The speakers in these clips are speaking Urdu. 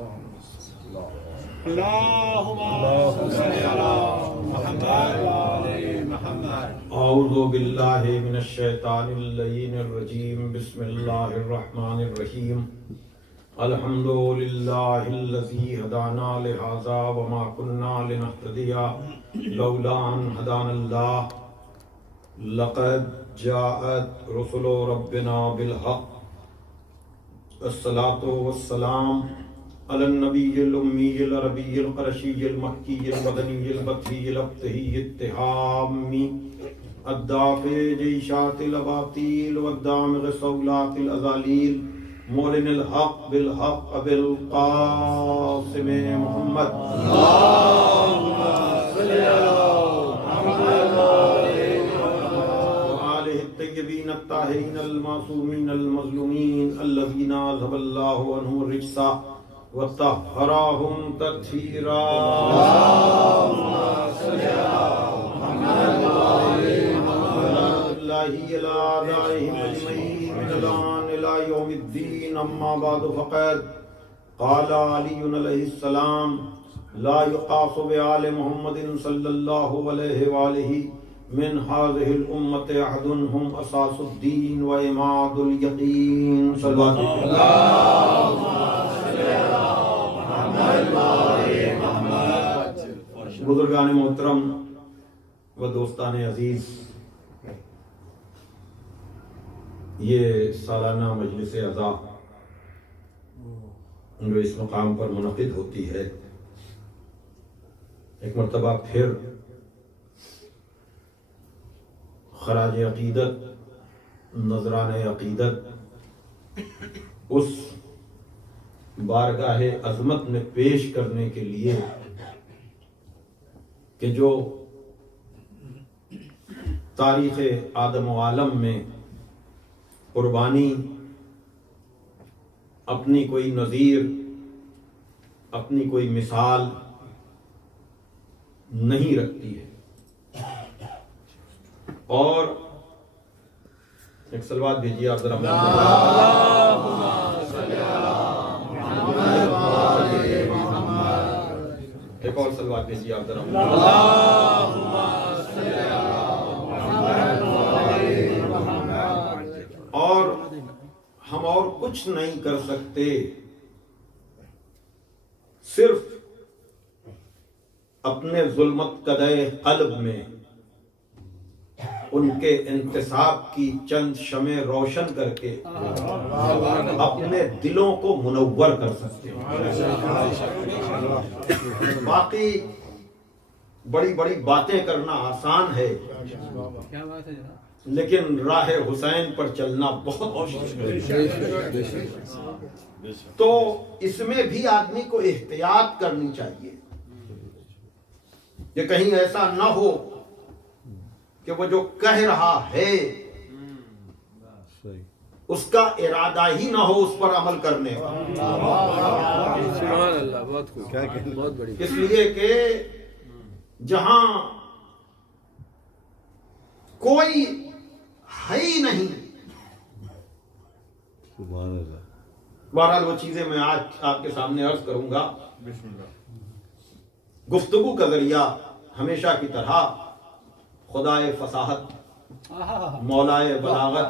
اللهم صل على محمد وآل محمد. اعوذ باللہ من الشیطان اللعین الرجیم. بسم اللہ الرحمن الرحیم. الحمد للہ الذی ہدانا لہذا وما كنا لنہتدی لولا ان ہدانا اللہ. لقد جاءت رسل ربنا بالحق. الصلاة والسلام علی النبی الامی العربی القرشی المکی المدنی البطری الابتہی التہامی الدافع جیشات الاباطیل والدامغ صولات الازالیل مولن الحق بالحق ابی القاسم محمد. اللهم صل على محمد وآلہ الطیبین الطاہرین المعصومین المظلومین الذین اذهب اللہ عنہم الرجس وطہرہم تطہیرا. اللهم صل على محمد وآل محمد. اللہ علی آدائہم اجمعین من الآن الى یوم الدین. اما بعد فقد قال علی علیہ السلام لا یقاس بآل محمد صلی اللہ علیہ وآلہ من هذه الامة احد هم اساس الدین وعماد الیقین. صلوات اللهم صل على محمد وآل محمد. بزرگان محترم و دوستان عزیز، یہ سالانہ مجلس عزا جو اس مقام پر منعقد ہوتی ہے، ایک مرتبہ پھر خراج عقیدت، نذران عقیدت اس بارگاہ عظمت میں پیش کرنے کے لیے کہ جو تاریخ آدم و عالم میں قربانی اپنی کوئی نظیر، اپنی کوئی مثال نہیں رکھتی ہے. اور ایک صلوات بھیجیے آپ ذرا. اللهم صل على محمد وآل محمد. ایک اور صلوات بھیجیے آپ ذرا. اللهم صل على محمد وآل محمد. اور ہم اور کچھ نہیں کر سکتے، صرف اپنے ظلمت کدے قلب میں ان کے انتصاب کی چند شمع روشن کر کے اپنے دلوں کو منور کر سکتے ہیں. باقی بڑی بڑی باتیں کرنا آسان ہے، لیکن راہ حسین پر چلنا بہت مشکل ہے. تو اس میں بھی آدمی کو احتیاط کرنی چاہیے کہ کہیں ایسا نہ ہو کہ وہ جو کہہ رہا ہے اس کا ارادہ ہی نہ ہو اس پر عمل کرنے کا. سبحان اللہ. بہت بڑی. اس لیے کہ جہاں کوئی ہے ہی نہیں، بہرحال وہ چیزیں میں آج آپ کے سامنے عرض کروں گا. گفتگو کا ذریعہ ہمیشہ کی طرح خدائے فصاحت، مولائے بلاغت،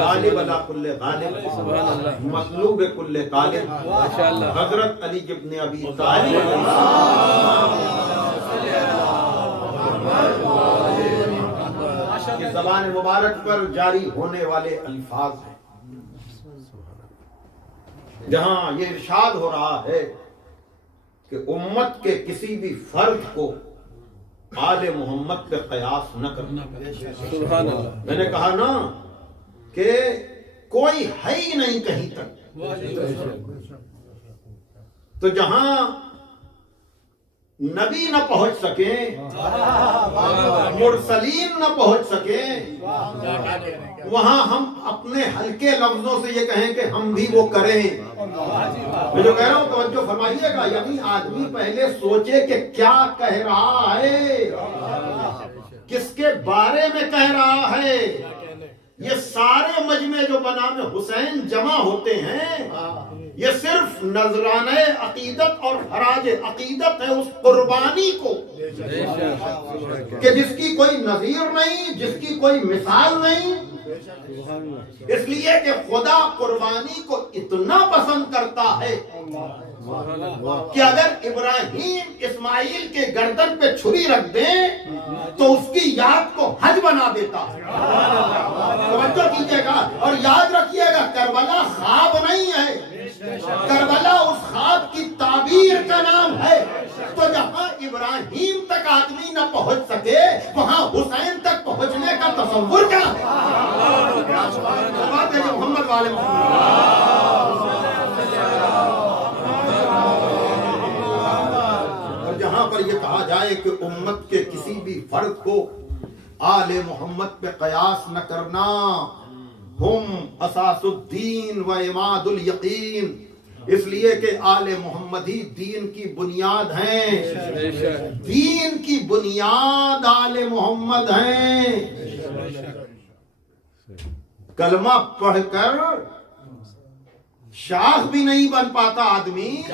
غالب علی کل غالب، مطلوب کل طالب، حضرت علی ابن ابی طالب کی زبان مبارک پر جاری ہونے والے الفاظ ہیں، جہاں یہ ارشاد ہو رہا ہے کہ امت کے کسی بھی فرد کو آل محمد پہ قیاس نہ کرنا. سبحان اللہ. میں نے کہا نا کہ کوئی ہے ہی نہیں کہیں تک. تو جہاں نبی نہ پہنچ سکیں، مرسلین نہ پہنچ سکیں، وہاں ہم اپنے ہلکے لفظوں سے یہ کہیں کہ ہم بھی وہ کریں. میں جو کہہ رہا ہوں توجہ فرمائیے گا، یعنی آدمی پہلے سوچے کہ کیا کہہ رہا ہے، کس کے بارے میں کہہ رہا ہے. یہ سارے مجمع جو بنام حسین جمع ہوتے ہیں یہ صرف نذرانہ عقیدت اور خراج عقیدت ہے اس قربانی کو کہ جس کی کوئی نظیر نہیں، جس کی کوئی مثال نہیں. اس لیے کہ خدا قربانی کو اتنا پسند کرتا ہے کہ اگر ابراہیم اسماعیل کے گردن پہ چھری رکھ دیں تو اس کی یاد کو حج بنا دیتا ہے. توجہ کیجئے گا اور یاد رکھیے گا، کربلا خواب نہیں ہے، کربلا اس خواب کی تعبیر کا نام ہے. تو جہاں ابراہیم تک آدمی نہ پہنچ سکے وہاں حسین تک پہنچنے کا تصور کیا ہے؟ بات ہے جو محمد والے اور جہاں پر یہ کہا جائے کہ امت کے کسی بھی فرد کو آل محمد پہ قیاس نہ کرنا، ہم اساس الدین و عماد الیقین، اس لیے کہ آل محمد ہی دین کی بنیاد ہیں، دین کی بنیاد آل محمد ہیں. کلمہ پڑھ کر شاخ بھی نہیں بن پاتا آدمی. میں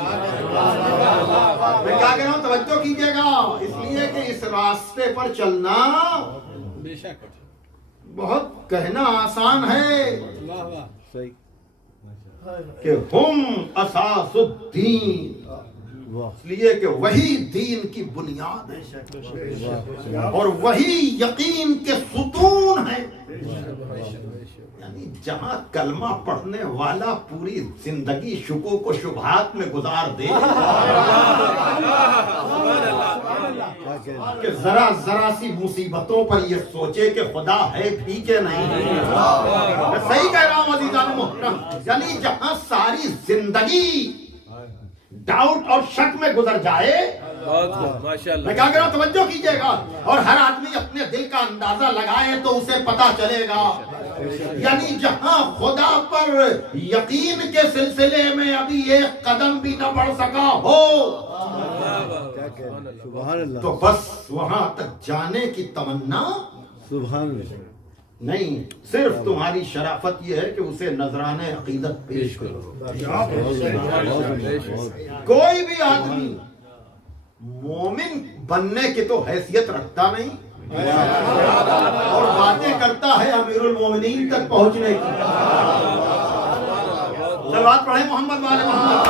کیا کہہ رہا ہوں، توجہ کیجئے گا. اس لیے کہ اس راستے پر چلنا بہت کہنا آسان ہے کہ ہم اساس الدین، اس لیے کہ وہی دین کی بنیاد ہے اور وہی یقین کے ستون ہے. یعنی جہاں کلمہ پڑھنے والا پوری زندگی شکوک و شبہات میں گزار دے کہ ذرا ذرا سی مصیبتوں پر یہ سوچے کہ خدا ہے بھی کہ نہیں. میں صحیح کہہ رہا ہوں عزیزان محترم، یعنی جہاں ساری زندگی ڈاؤٹ اور شک میں گزر جائے. میں کیا کہہ رہا ہوں، توجہ کیجئے گا اور ہر آدمی اپنے دل کا اندازہ لگائے تو اسے پتا چلے گا. یعنی جہاں خدا پر یقین کے سلسلے میں ابھی ایک قدم بھی نہ بڑھ سکا ہو تو بس وہاں تک جانے کی تمنا نہیں، صرف تمہاری شرافت یہ ہے کہ اسے نذرانہ عقیدت پیش کرو. کوئی بھی آدمی مومن بننے کی تو حیثیت رکھتا نہیں اور باتیں کرتا ہے امیر المومنین تک پہنچنے کی. صلوات پڑھیں محمد والے محمد.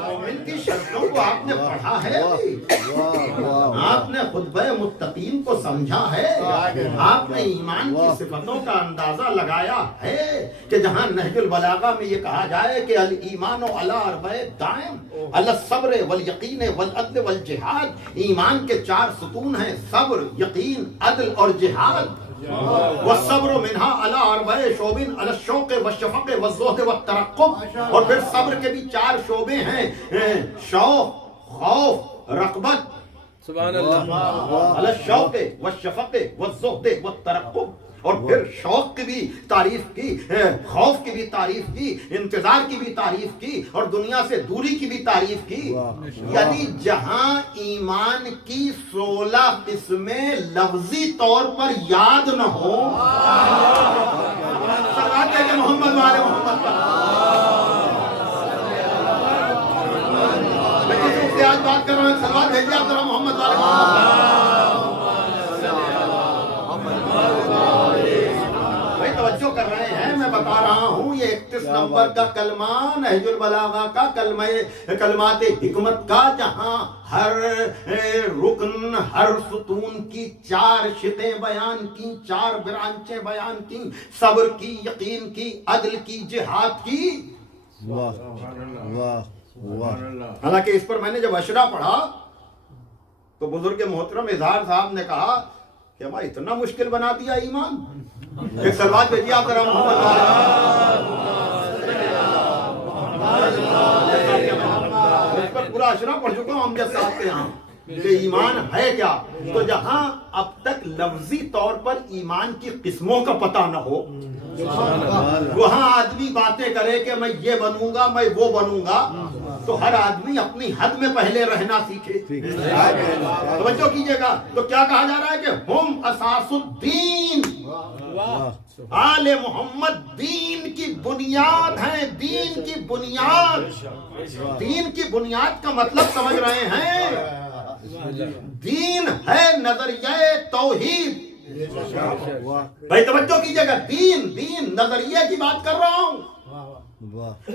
مومن کی شرطوں کو آپ نے پڑھا ہے، آپ نے خطبہ متقین کو سمجھا ہے، آپ نے ایمان کی صفتوں کا اندازہ لگایا ہے کہ جہاں نہج البلاغہ میں یہ کہا جائے کہ الایمان علی اربع دائم علی الصبر والیقین والعدل والجہاد، ایمان کے 4 ستون ہیں، صبر، یقین، عدل اور جہاد. والصبر منها على 4 شعب على الشوق والشفق والزہد والترقب. اور پھر صبر کے بھی 4 شعبے ہیں، شوق، خوف، رغبت. سبحان اللہ. علی الشوق والشفق والزہد والترقب. اور پھر شوق کی بھی تعریف کی، خوف کی بھی تعریف کی، انتظار کی بھی تعریف کی اور دنیا سے دوری کی بھی تعریف کی. یعنی جہاں ایمان کی 16 قسمیں لفظی طور پر یاد نہ ہو، صلوات ہے کہ محمد والے محمد پر. میں کسی سے آج بات کر رہا ہوں، صلوات بھیجیے آپ ذرا محمد والے محمد. توجہ کر رہے ہیں، میں بتا رہا ہوں یہ 31 نمبر کا کلمہ نہج البلاغہ کا کلمات حکمت کا، جہاں ہر رکن، ہر ستون کی 4 شقیں بیان کی، 4 برانچیں بیان کی، صبر کی، یقین کی، عدل کی، جہاد کی. حالانکہ اس پر میں نے جب اشرا پڑھا تو بزرگ محترم اظہار صاحب نے کہا کہ ہمارا اتنا مشکل بنا دیا ایمان. ایک سلوات بھیجیے آپ ذرا محمد. اس پر پورا اشرا پڑھ چکا ہوں امجد صاحب کے یہاں کہ ایمان ہے کیا. تو جہاں اب تک لفظی طور پر ایمان کی قسموں کا پتہ نہ ہو، وہاں آدمی باتیں کرے کہ میں یہ بنوں گا، میں وہ بنوں گا، تو ہر آدمی اپنی حد میں پہلے رہنا سیکھے. توجہ کیجئے گا. تو کیا کہا جا رہا ہے کہ ہم اساس الدین. آل محمد دین کی بنیاد ہیں. دین کی بنیاد. دین کی بنیاد کا مطلب سمجھ رہے ہیں؟ دین ہے نظریہ توحید. بھائی توجہ کیجئے گا. دین نظریے کی بات کر رہا ہوں،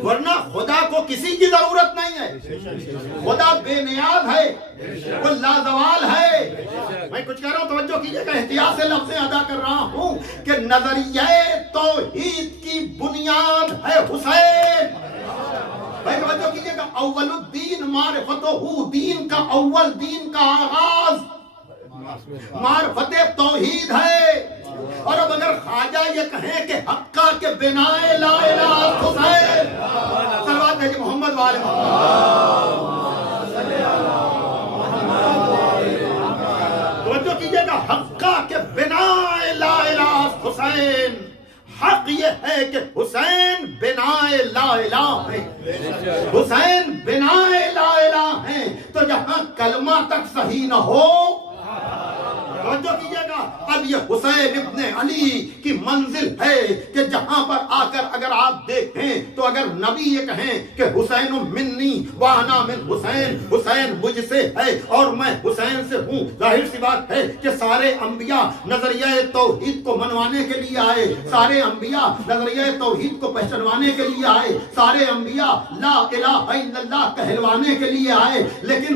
ورنہ خدا کو کسی کی ضرورت نہیں ہے. خدا بے نیاز ہے، وہ لازوال ہے. میں کچھ کہہ رہا ہوں، توجہ کیجئے گا. احتیاط سے لفظیں ادا کر رہا ہوں کہ نظریہ توحید کی بنیاد ہے حسین. بھائی توجہ کیجئے گا. اول الدین معرفتہ، دین کا اول، دین کا آغاز معرفت توحید ہے. اور اب اگر خواجہ یہ کہیں کہ حقہ کے بنا لا الہ حسین، صلوات ہے کہ محمد والے توجہ کیجئے گا. حقہ کے بنا لا الہ حسین. حق یہ ہے کہ حسین بنا لا الہ ہے. حسین بنا لا الہ ہے. تو جہاں کلمہ تک صحیح نہ ہو، توجہ کیجئے گا. اب یہ حسین ابن علی کی منزل ہے کہ جہاں پر آ کر اگر آپ دیکھیں تو اگر نبی یہ کہیں کہ حسین منی وانا من حسین، حسین مجھ سے ہے اور میں حسین سے ہوں، ظاہر سی بات ہے کہ سارے انبیاء نظریہ توحید کو منوانے کے لیے آئے. سارے انبیاء نظریہ توحید کو پہچانوانے کے لیے آئے. سارے انبیاء لا الہ الا اللہ کہلوانے کے لیے آئے. لیکن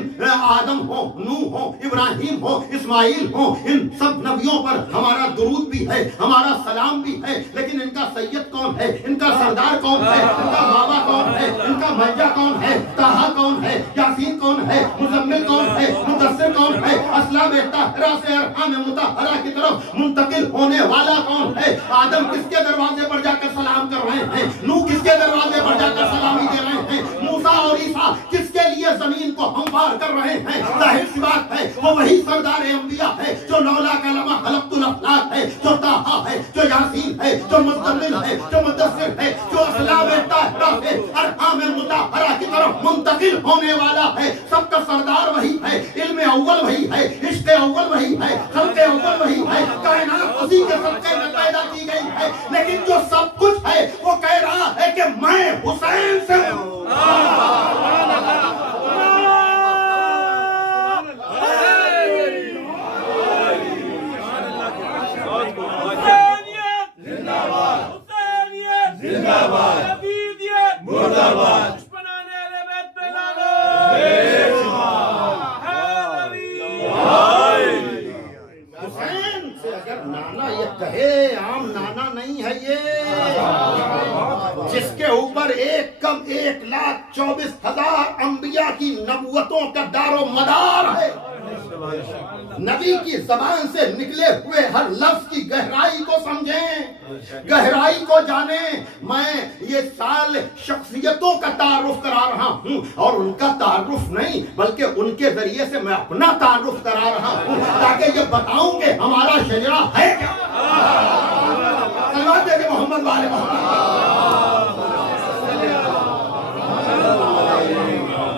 آدم ہو، نوح ہو، ابراہیم ہو، اسماعیل ہو، ان سب نبیوں پر ہمارا درود بھی ہے، ہمارا سلام بھی ہے. لیکن ان کا سید کون ہے؟ ان کا سردار کون ہے؟ ان کا بابا کون ہے؟ ان کا ملجا کون ہے؟ طٰہٰ کون ہے؟ یاسین کون ہے؟ مزمل کون ہے؟ مدثر کون ہے؟ اسلام طاہرہ سے ارحام مطہرہ کی طرف منتقل ہونے والا کون ہے؟ آدم کس کے دروازے پر جا کر سلام کر رہے ہیں؟ نوح کس کے دروازے پر جا کر سلامی دے رہے ہیں؟ موسیٰ اور عیسیٰ کس کے لیے زمین کو ہموار کر رہے ہیں؟ ظاہر سی بات ہے وہ وہی سردار انبیاء ہے جو لولا کلمہ خلقت الافلاق ہے، جو طٰہٰ ہے، جو یاسین ہے، جو مزمل ہے، جو مدثر ہے، جو اسلام طاہرہ سے ارحام مطہرہ کی طرف منتقل ہونے والا ہے. سب کا سردار وہی ہے. علم اول وہی ہے، عشق اول وہی ہے، خلق اول وہی ہے. کائنات اسی کے صدقے میں پیدا کی گئی ہے. لیکن جو سب کچھ ہے وہ کہہ رہا ہے کہ میں حسین سے ہوں. حسین سے اگر نانا یہ کہے، عام نانا نہیں ہے یہ، جس کے اوپر 1,24,000 انبیاء کی نبوتوں کا دار و مدار ہے. نبی کی زبان سے نکلے ہوئے ہر لفظ کی گہرائی کو سمجھیں، گہرائی کو جانیں. میں یہ سال شخصیتوں کا تعارف کرا رہا ہوں اور ان کا تعارف نہیں بلکہ ان کے ذریعے سے میں اپنا تعارف کرا رہا ہوں تاکہ یہ بتاؤں کہ ہمارا شجرہ ہے کیا. صلوات ہے کہ محمد والے محمد.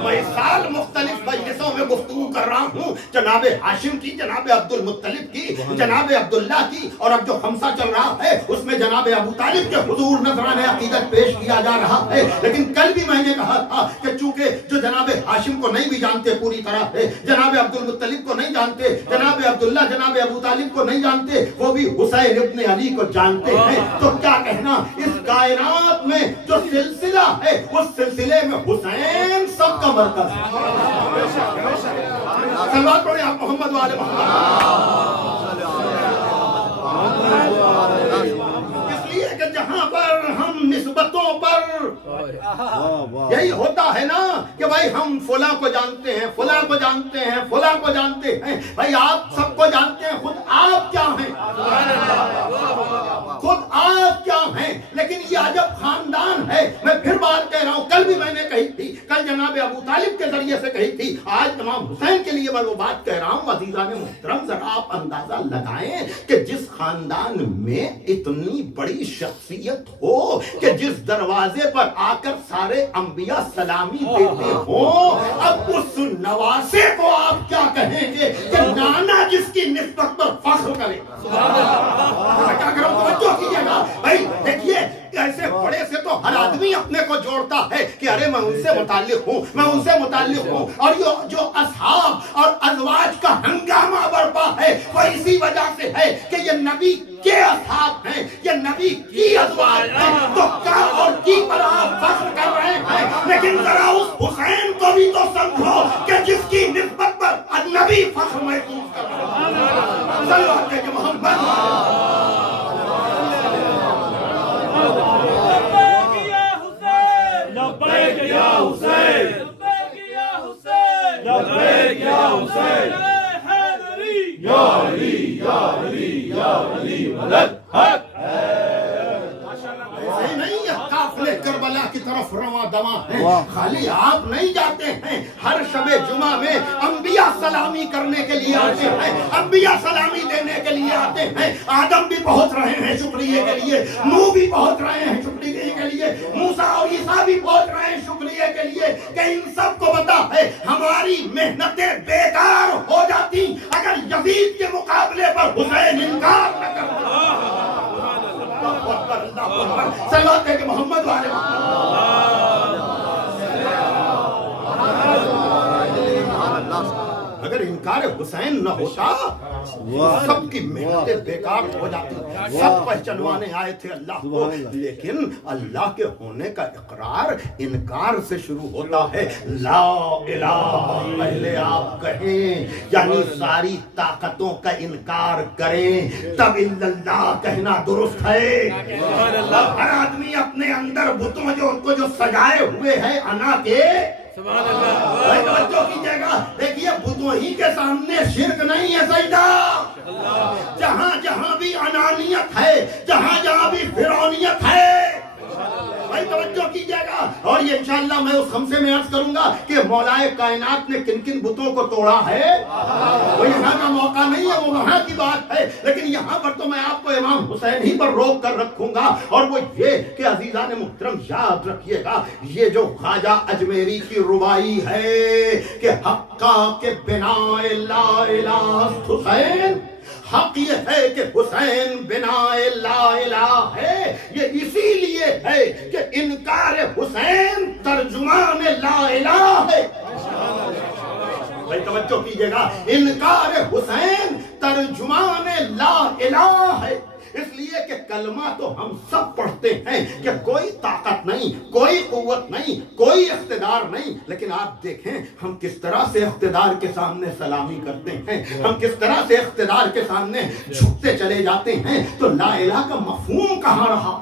میں سال مختلف مجلسوں میں گفتگو کر رہا ہوں، جناب ہاشم کی، جناب عبد المطلب کی، جناب عبداللہ کی، اور اب جو خمسہ چل رہا ہے اس میں جناب ابو طالب کے حضور نذرانہ عقیدت پیش کیا جا رہا ہے. لیکن کل بھی میں نے کہا تھا کہ چونکہ جو جناب ہاشم کو نہیں بھی جانتے پوری طرح ہے، جناب عبد المطلب کو نہیں جانتے، جناب عبداللہ جناب ابو طالب کو نہیں جانتے، وہ بھی حسین ابن علی کو جانتے ہیں. تو کیا کہنا، اس کائنات میں جو سلسلہ ہے اس سلسلے میں حسین سب کا مرکز ہے. سلوات پڑھیں آپ محمد والے محمد. اس لیے کہ جہاں پر ہم نسبتوں پر یہی ہوتا ہے نا کہ بھائی ہم فلاں کو جانتے ہیں، فلاں کو جانتے ہیں، فلاں کو جانتے ہیں. بھائی آپ سب کو جانتے ہیں، خود آپ کیا ہیں؟ خود آپ کیا ہیں؟ لیکن یہ عجب خاندان ہے. میں پھر بات کہہ رہا ہوں، کل بھی میں نے کہی تھی. کل جناب جناب ابو طالب کے ذریعے سے کہی تھی، آج امام حسین کے لیے میں وہ بات کہہ رہا ہوں۔ عزیزان محترم ذرا آپ اندازہ لگائیں کہ جس خاندان میں اتنی بڑی شخصیت ہو کہ جس دروازے پر آ کر سارے انبیاء سلامی دیتے ہوں، اب اس نواسے کو آپ کیا کہیں گے کہ نانا جس کی نسبت پر فخر کرے؟ کیا کرو توجہ کیجیے گا بھائی، دیکھیے ایسے بڑے سے تو ہر آدمی اپنے کو جوڑتا ہے کہ ارے میں ان سے متعلق ہوں، میں ان سے متعلق ہوں، اور جو اصحاب اور ازواج کا ہنگامہ برپا ہے وہ اسی وجہ سے ہے کہ یہ نبی کے اصحاب ہیں، یہ نبی کی ازواج ہیں، تو کیا اور کی پر آپ فخر کر رہے ہیں؟ لیکن ذرا اس حسین کو بھی تو سمجھو کہ جس کی نسبت پر نبی فخر محسوس کر رہا ہے۔ صلوات ہے کہ محمد لبیک یا حسین، لبیک یا حسین، یا علی یا علی یا علی مدد حق۔ ایسے نہیں یہ قافلے کربلا کی طرف رواں دواں ہیں، خالی آپ نہیں جاتے ہیں، ہر شب جمعہ میں انبیاء سلامی کرنے کے لیے آتے ہیں، انبیاء سلامی دینے کے لیے آتے ہیں۔ آدم بھی پہنچ رہے ہیں شکریہ کے لیے، نوح بھی پہنچ رہے ہیں شکریہ کے لیے، موسیٰ اور عیسیٰ بھی پہنچ رہے ہیں شکریہ کے لیے، کہ ان سب کو پتا ہے ہماری محنتیں بیکار ہو جاتی اگر یزید کے مقابلے پر حسین انکار نہ کرتا۔ صلوات ہے کہ محمد والے اگر انکار حسین نہ ہوتا سب کی محنتیں بیکار ہو جاتی، سب پہچنوانے آئے تھے اللہ کو، لیکن اللہ کے ہونے کا اقرار انکار سے شروع ہوتا ہے۔ لا الہ پہلے آپ کہیں، یعنی ساری طاقتوں کا انکار کریں تب اللہ کہنا درست ہے۔ ہر آدمی اپنے اندر بتوں جو سجائے ہوئے ہیں انا کے، توجہ کیجیے گا، دیکھیے بتوں ہی کے سامنے شرک نہیں ہے سجدہ۔ جہاں جہاں بھی انانیت ہے، جہاں جہاں بھی فرعونیت ہے، بھائی توجہ کیجیے گا۔ اور یہ انشاءاللہ میں اس خمسے میں عرض کروں گا کہ مولا کائنات نے کن کن بتوں کو توڑا ہے، وہ یہاں کا موقع نہیں ہے، وہ وہاں کی بات ہے، لیکن یہاں پر تو میں آپ کو امام حسین ہی پر روک کر رکھوں گا، اور وہ یہ کہ عزیزان محترم یاد رکھیے گا، یہ جو خواجہ اجمیری کی ربائی ہے کہ حقا کے بنا لا الہ حسین، حق یہ ہے کہ حسین بنا لا الہ ہے، یہ اسی لیے ہے کہ انکار حسین ترجمان لا الہ ہے۔ بھائی توجہ کیجئے گا، انکار حسین ترجمان لا الہ ہے، اس لیے کہ کلمہ تو ہم سب پڑھتے ہیں کہ کوئی طاقت نہیں، کوئی قوت نہیں، کوئی اقتدار نہیں، لیکن آپ دیکھیں ہم کس طرح سے اقتدار کے سامنے سلامی کرتے ہیں، ہم کس طرح سے اقتدار کے سامنے جھکتے چلے جاتے ہیں، تو لا الہ کا مفہوم کہاں رہا؟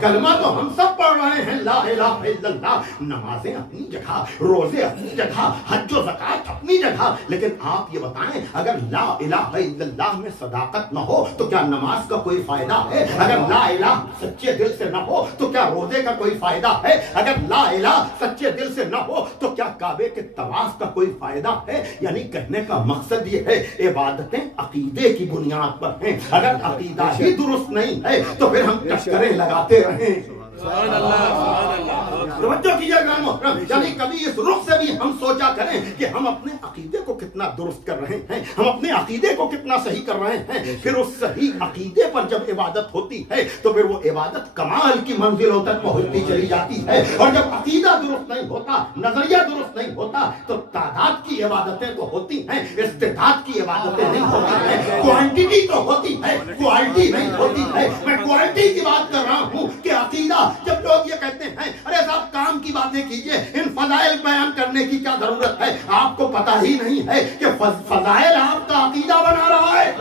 کلمہ تو ہم سب پڑھ رہے ہیں، لا الہ الا اللہ، نمازیں اپنی جگہ، روزے اپنی جگہ، حج و زکوٰۃ اپنی جگہ، لیکن آپ یہ بتائیں اگر لا الہ الا اللہ میں صداقت نہ ہو تو کیا نماز کا کوئی فائدہ ہے؟ اگر لا الہ سچے دل سے نہ ہو تو کیا روزے کا کوئی فائدہ ہے؟ اگر لا الہ سچے دل سے نہ ہو تو کیا کعبے کے طواف کا کوئی فائدہ ہے؟ یعنی کہنے کا مقصد یہ ہے عبادتیں عقیدے کی بنیاد پر ہیں، اگر عقیدہ ہی درست نہیں ہے تو پھر ہم ٹکریں لگاتے رہیں۔ سبحان اللہ، سبحان اللہ۔ توجہ کیجیے گا محترم، یعنی کبھی اس رخ سے بھی ہم سوچا کریں کہ ہم اپنے عقیدے کو کتنا درست کر رہے ہیں، ہم اپنے عقیدے کو کتنا صحیح کر رہے ہیں، پھر اس صحیح عقیدے پر جب عبادت ہوتی ہے تو پھر وہ عبادت کمال کی منزلوں تک پہنچتی چلی جاتی ہے، اور جب عقیدہ درست نہیں ہوتا، نظریہ درست نہیں ہوتا تو تعداد کی عبادتیں تو ہوتی ہیں، استعداد کی عبادتیں نہیں ہوتی ہیں، کوانٹٹی تو ہوتی ہے، کوالٹی نہیں ہوتی ہے۔ میں کوالٹی کی بات کر رہا ہوں کہ عقیدہ، جب لوگ یہ کہتے ہیں ارے صاحب کام کی باتیں کیجئے، ان فضائل بیان کرنے کی کیا ضرورت ہے، آپ کو پتہ ہی نہیں ہے کہ فضائل آپ کا عقیدہ بنا رہا ہے۔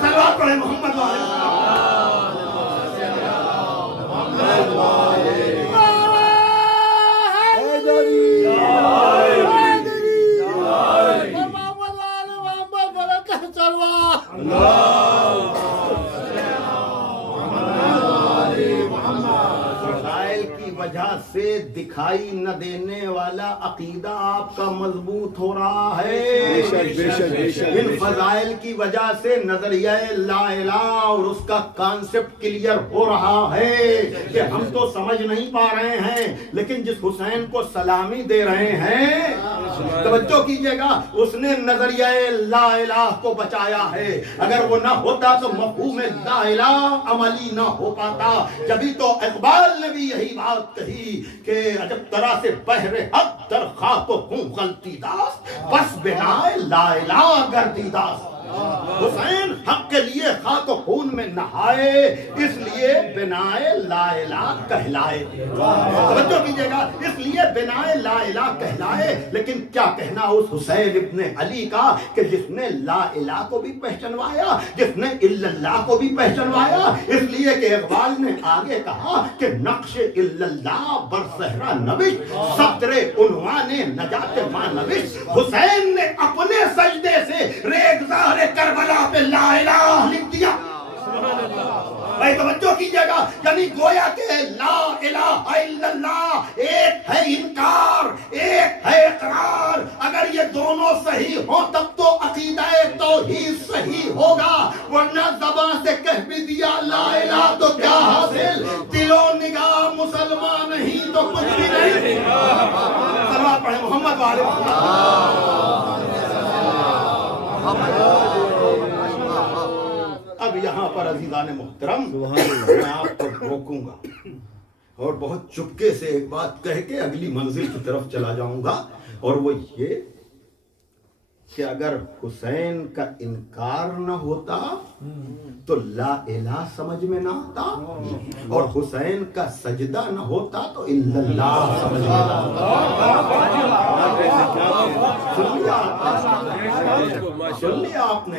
صلوات پڑھیں محمد وجہ سے دکھائی نہ دینے والا عقیدہ آپ کا مضبوط ہو رہا ہے. ان فضائل کی وجہ سے نظریہ لا الہ اور اس کا کانسیپٹ کلیئر ہو رہا ہے کہ ہم تو سمجھ نہیں پا رہے ہیں، لیکن جس حسین کو سلامی دے رہے ہیں، توجہ کیجئے گا، اس نے نظریہ لا الہ کو بچایا ہے. اگر وہ نہ ہوتا تو مفہوم لا الہ عملی نہ ہو پاتا. جبھی تو اقبال نے بھی یہی بات کہی کہ عجب طرح سے بحر حق در خاک و خون غلطی داست، بس بنا لا الہ گردی داست. حسین حق کے لیے خاک و خون میں نہائے، اس لیے بنائے لا الہ کہلائے. توجہ کیجئے گا، اس لیے بنائے لا الہ کہلائے. لیکن کیا کہنا اس حسین ابن علی کا کہ جس نے لا الہ کو بھی پہچنوایا، جس نے الا اللہ کو بھی پہچنوایا. اس لیے کہ اقبال نے آگے کہا کہ نقش الا اللہ بر صحرا نوش، سطر عنوان نجات ماں نوش. حسین نے اپنے سجدے سے ریگزار کربلا پہ لا الہ لکھ دیا. بھائی توجہ کیجئے گا، یعنی گویا کہ لا الہ الا اللہ ایک ہے انکار، ایک ہے اقرار. اگر یہ دونوں صحیح ہوں تب تو عقیدہ توحید صحیح ہوگا، ورنہ زبان سے کہہ بھی دیا لا الہ تو کیا حاصل، دل و نگاہ مسلمان نہیں تو کچھ بھی نہیں. صلوات پڑھیں محمد والے محمد. اب یہاں پر عزیزان محترم میں آپ کو روکوں گا اور بہت چپکے سے ایک بات کہہ کے اگلی منزل کی طرف چلا جاؤں گا، اور وہ یہ کہ اگر حسین کا انکار نہ ہوتا تو لا الہ سمجھ میں نہ آتا، اور حسین کا سجدہ نہ ہوتا تو الا اللہ سمجھ میں نہ آتا. سن لیا آپ نے،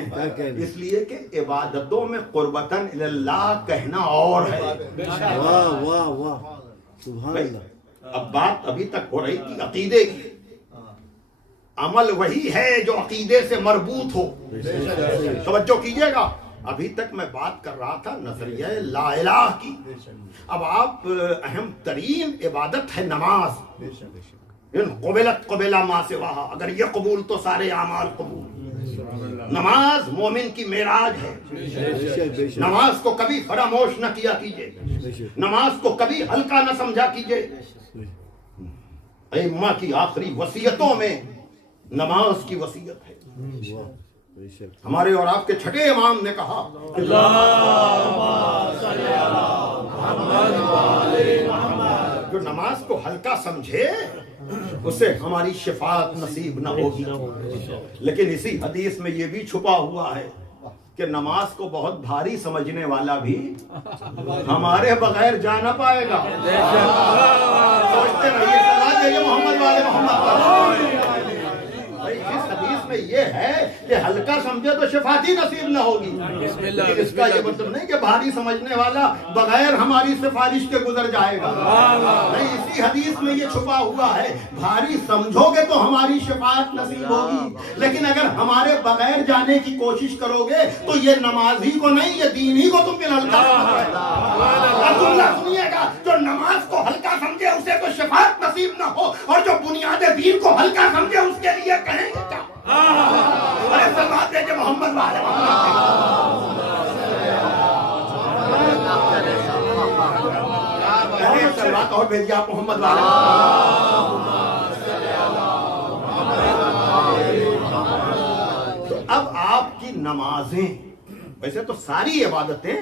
اس لیے کہ عبادتوں میں قربتاً الی اللہ کہنا اور ہے. واہ واہ واہ سبحان اللہ. اب بات ابھی تک ہو رہی تھی عقیدے کی. عمل وہی ہے جو عقیدے سے مربوط ہو. توجہ کیجئے گا، ابھی تک میں بات کر رہا تھا نظریہ لا الہ کی. اب آپ اہم ترین عبادت ہے نماز. ان قبلت قبلہ ما سواہا، اگر یہ قبول تو سارے اعمال قبول. نماز مومن کی معراج ہے. نماز کو کبھی فراموش نہ کیا کیجئے، نماز کو کبھی ہلکا نہ سمجھا کیجئے. ائمہ کی آخری وصیتوں میں نماز کی وصیت ہے. ہمارے اور آپ کے چھٹے امام نے کہا جو نماز کو ہلکا سمجھے اسے ہماری شفاعت نصیب نہ ہوگی. لیکن اسی حدیث میں یہ بھی چھپا ہوا ہے کہ نماز کو بہت بھاری سمجھنے والا بھی ہمارے بغیر جا نہ پائے گا. سوچتے رہیے صلاۃ محمد والے محمد. اس حدیث میں یہ ہے کہ ہلکا سمجھے تو شفاعت ہی نصیب نہ ہوگی. لیکن اس کا یہ مطلب نہیں کہ بھاری سمجھنے والا بغیر ہماری سفارش کے گزر جائے گا. نہیں، اسی حدیث میں یہ چھپا ہوا ہے، بھاری سمجھو گے تو ہماری شفاعت نصیب ہوگی، لیکن اگر ہمارے بغیر جانے کی کوشش کرو گے تو یہ نماز ہی کو نہیں، یہ دین ہی کو تم پھر ہلکا سمجھے گا. جو نماز کو ہلکا سمجھے اسے تو شفاعت نصیب نہ ہو، اور جو بنیاد دین کو ہلکا سمجھے اس کے لیے کہیں گے کیا؟ ارے سلوات دے محمد والے سلوات اور بھیجیے آپ محمد والے. تو اب آپ کی نمازیں، ویسے تو ساری عبادتیں،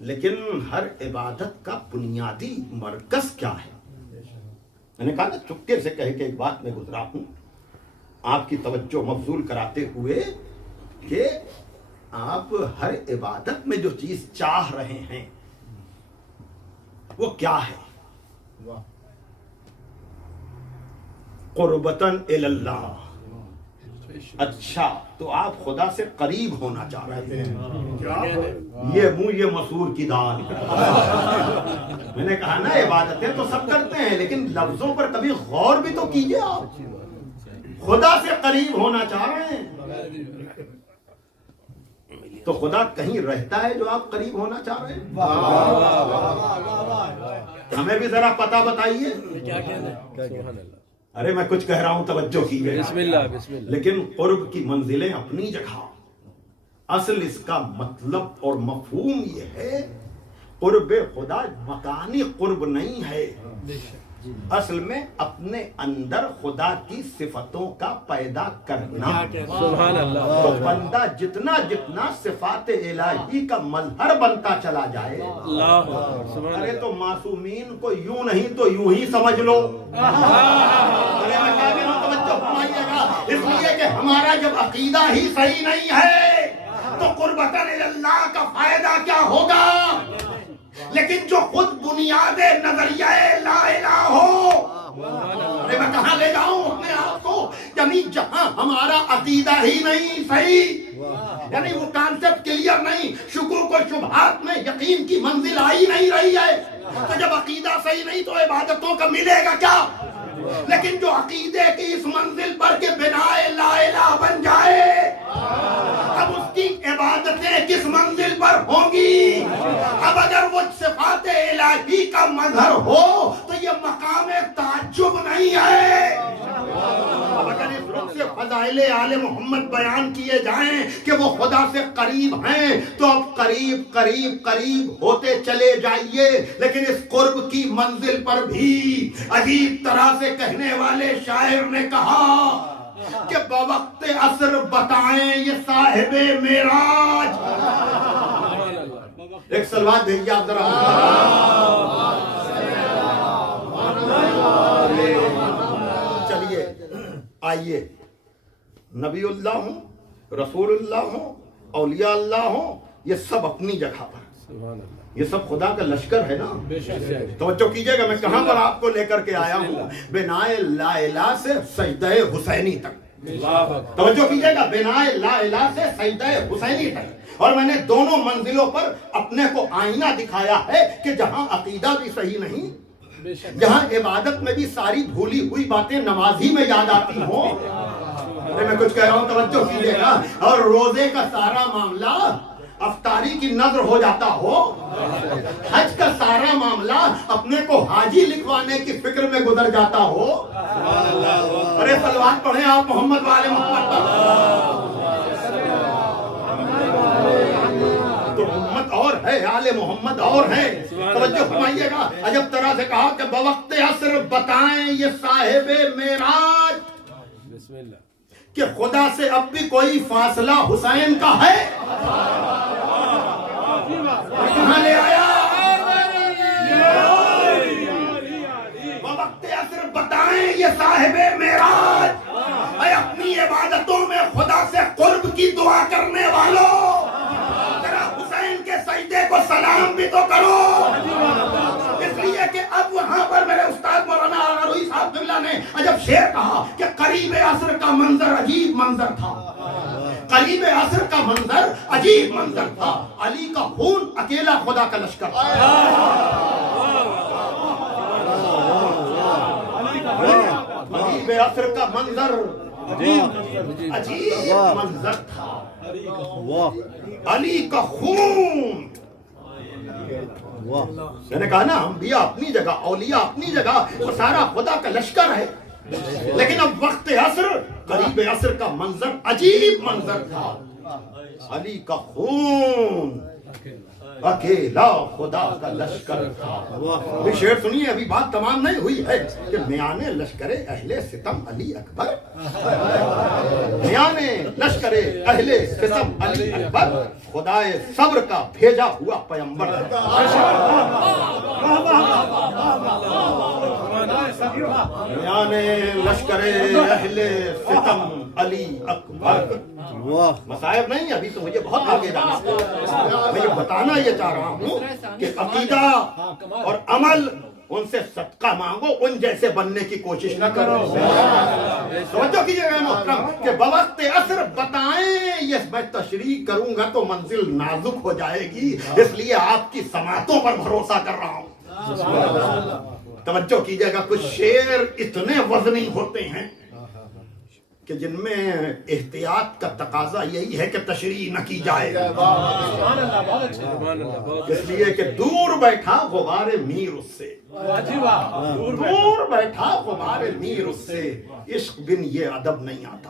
لیکن ہر عبادت کا بنیادی مرکز کیا ہے؟ میں نے کہا نا چپکے سے کہہ کے ایک بات میں گزرا ہوں آپ کی توجہ مبذول کراتے ہوئے کہ آپ ہر عبادت میں جو چیز چاہ رہے ہیں وہ کیا ہے؟ قربتاً الی اللہ. اچھا، تو آپ خدا سے قریب ہونا چاہ رہے ہیں. یہ منہ یہ مسور کی دال. میں نے کہا نا عبادتیں تو سب کرتے ہیں، لیکن لفظوں پر کبھی غور بھی تو کیجئے. آپ خدا سے قریب ہونا چاہ رہے ہیں. تو خدا کہیں رہتا ہے جو آپ قریب ہونا چاہ رہے ہیں؟ ہمیں بھی ذرا پتہ بتائیے. ارے میں کچھ کہہ رہا ہوں توجہ کیجیے. بسم اللہ بسم اللہ. لیکن قرب کی منزلیں اپنی جگہ. اصل اس کا مطلب اور مفہوم یہ ہے قرب خدا مکانی قرب نہیں ہے، اصل میں اپنے اندر خدا کی صفتوں کا پیدا کرنا. سبحان اللہ. تو بندہ جتنا جتنا صفات الہی کا مظہر بنتا چلا جائے. اللہ سبحان ارے اللہ. تو معصومین کو یوں نہیں تو یوں ہی سمجھ لو. ارے میں کیا کہہ رہا ہوں توجہ فرمائیے گا. اس لیے کہ ہمارا جب عقیدہ ہی صحیح نہیں ہے تو قربتاً اللہ کا فائدہ کیا ہوگا. لیکن جو خود بنیاد نظریہ لا الہ ہو، ارے میں کہاں لے جاؤں اپنے آپ کو، یعنی جہاں ہمارا عقیدہ ہی نہیں صحیح، یعنی وہ کانسیپٹ کلیئر نہیں، شکوک و شبہات میں یقین کی منزل آئی نہیں رہی ہے. تو جب عقیدہ صحیح نہیں تو عبادتوں کا ملے گا کیا. لیکن جو عقیدے کی اس منزل پر کے بنا لا الہ بن جائے، اب اس کی عبادتیں کس منزل پر ہوں گی. اب اگر وہ صفات الہی کا مظہر ہو تو یہ مقام تعجب نہیں ہے. اب اگر اس رخ سے فضائل آل محمد بیان کیے جائیں کہ وہ خدا سے قریب ہیں تو اب قریب قریب قریب ہوتے چلے جائیے. لیکن اس قرب کی منزل پر بھی عجیب طرح سے کہنے والے شاعر نے کہا کہ بوقت عصر بتائیں یہ صاحب معراج. ایک سلوات بھیجیے آپ ذرا. چلیے آئیے، نبی اللہ ہوں، رسول اللہ ہوں، اولیاء اللہ ہوں، یہ سب اپنی جگہ پر. یہ سب خدا کا لشکر ہے نا. توجہ کیجئے گا میں کہاں پر آپ کو لے کر کے آیا ہوں. بنائے لا الہ سے سجدہ حسینی تک. توجہ کیجئے گا، بنائے لا الہ سے سجدہ حسینی تک. اور میں نے دونوں منزلوں پر اپنے کو آئینہ دکھایا ہے کہ جہاں عقیدہ بھی صحیح نہیں، جہاں عبادت میں بھی ساری بھولی ہوئی باتیں نمازی میں یاد آتی ہوں. میں کچھ کہہ رہا ہوں توجہ کیجئے گا. اور روزے کا سارا معاملہ افطاری کی نظر ہو جاتا ہو، حج کا سارا معاملہ اپنے کو حاجی لکھوانے کی فکر میں گزر جاتا ہو. ارے صلوات پڑھیں آپ محمد والے محمد پر. تو امت اور ہے، آل محمد اور ہے. توجہ فرمائیے گا. عجب طرح سے کہا کہ بوقت عصر بتائیں یہ صاحب معراج، بسم اللہ. کہ خدا سے اب بھی کوئی فاصلہ حسین کا ہے. کہاں لے آیا. وقت عصر بتائیں یہ صاحب معراج. اے اپنی عبادتوں میں خدا سے قرب کی دعا کرنے والوں، ذرا حسین کے سجدے کو سلام بھی تو کرو. اس لیے کہ اب وہاں پر میرے استاد مولانا آغروی صاحب قبلہ نے عجب شعر کہا کہ قریب عصر کا منظر عجیب منظر تھا. قریب عصر کا منظر عجیب منظر تھا. علی کا خون اکیلا خدا کا لشکر. قریب عصر کا منظر عجیب منظر تھا. علی کا خون. میں نے کہا نا انبیاء اپنی جگہ، اولیاء اپنی جگہ، وہ سارا خدا کا لشکر ہے. لیکن اب وقت عصر، قریب عصر کا منظر عجیب منظر تھا. علی کا خون اکیلا خدا کا لشکر تھا. ابھی شعر سنیے، ابھی بات تمام نہیں ہوئی ہے کہ میان لشکر اہل ستم علی اکبر. میان لشکر اہل ستم علی اکبر، خدائے صبر کا بھیجا ہوا پیمبر. میان لشکر اہل ستم علی اکبر. مصائب نہیں، ابھی تو مجھے بہت آگے جانا ہے. میں یہ بتانا یہ چاہ رہا ہوں کہ عقیدہ اور عمل، ان سے صدقہ مانگو، ان جیسے بننے کی کوشش نہ کرو. توجہ کیجئے گا محترم کہ بوقت عصر بتائیں، یہ میں تشریح کروں گا تو منزل نازک ہو جائے گی، اس لیے آپ کی سماعتوں پر بھروسہ کر رہا ہوں. توجہ کیجئے گا، کچھ شعر اتنے وزنی ہوتے ہیں کہ جن میں احتیاط کا تقاضا یہی ہے کہ تشریح نہ کی جائے، اس لیے کہ دور بیٹھا غبار میر اس سے، دور بیٹھا غبار میر اس سے، عشق بن یہ ادب نہیں آتا،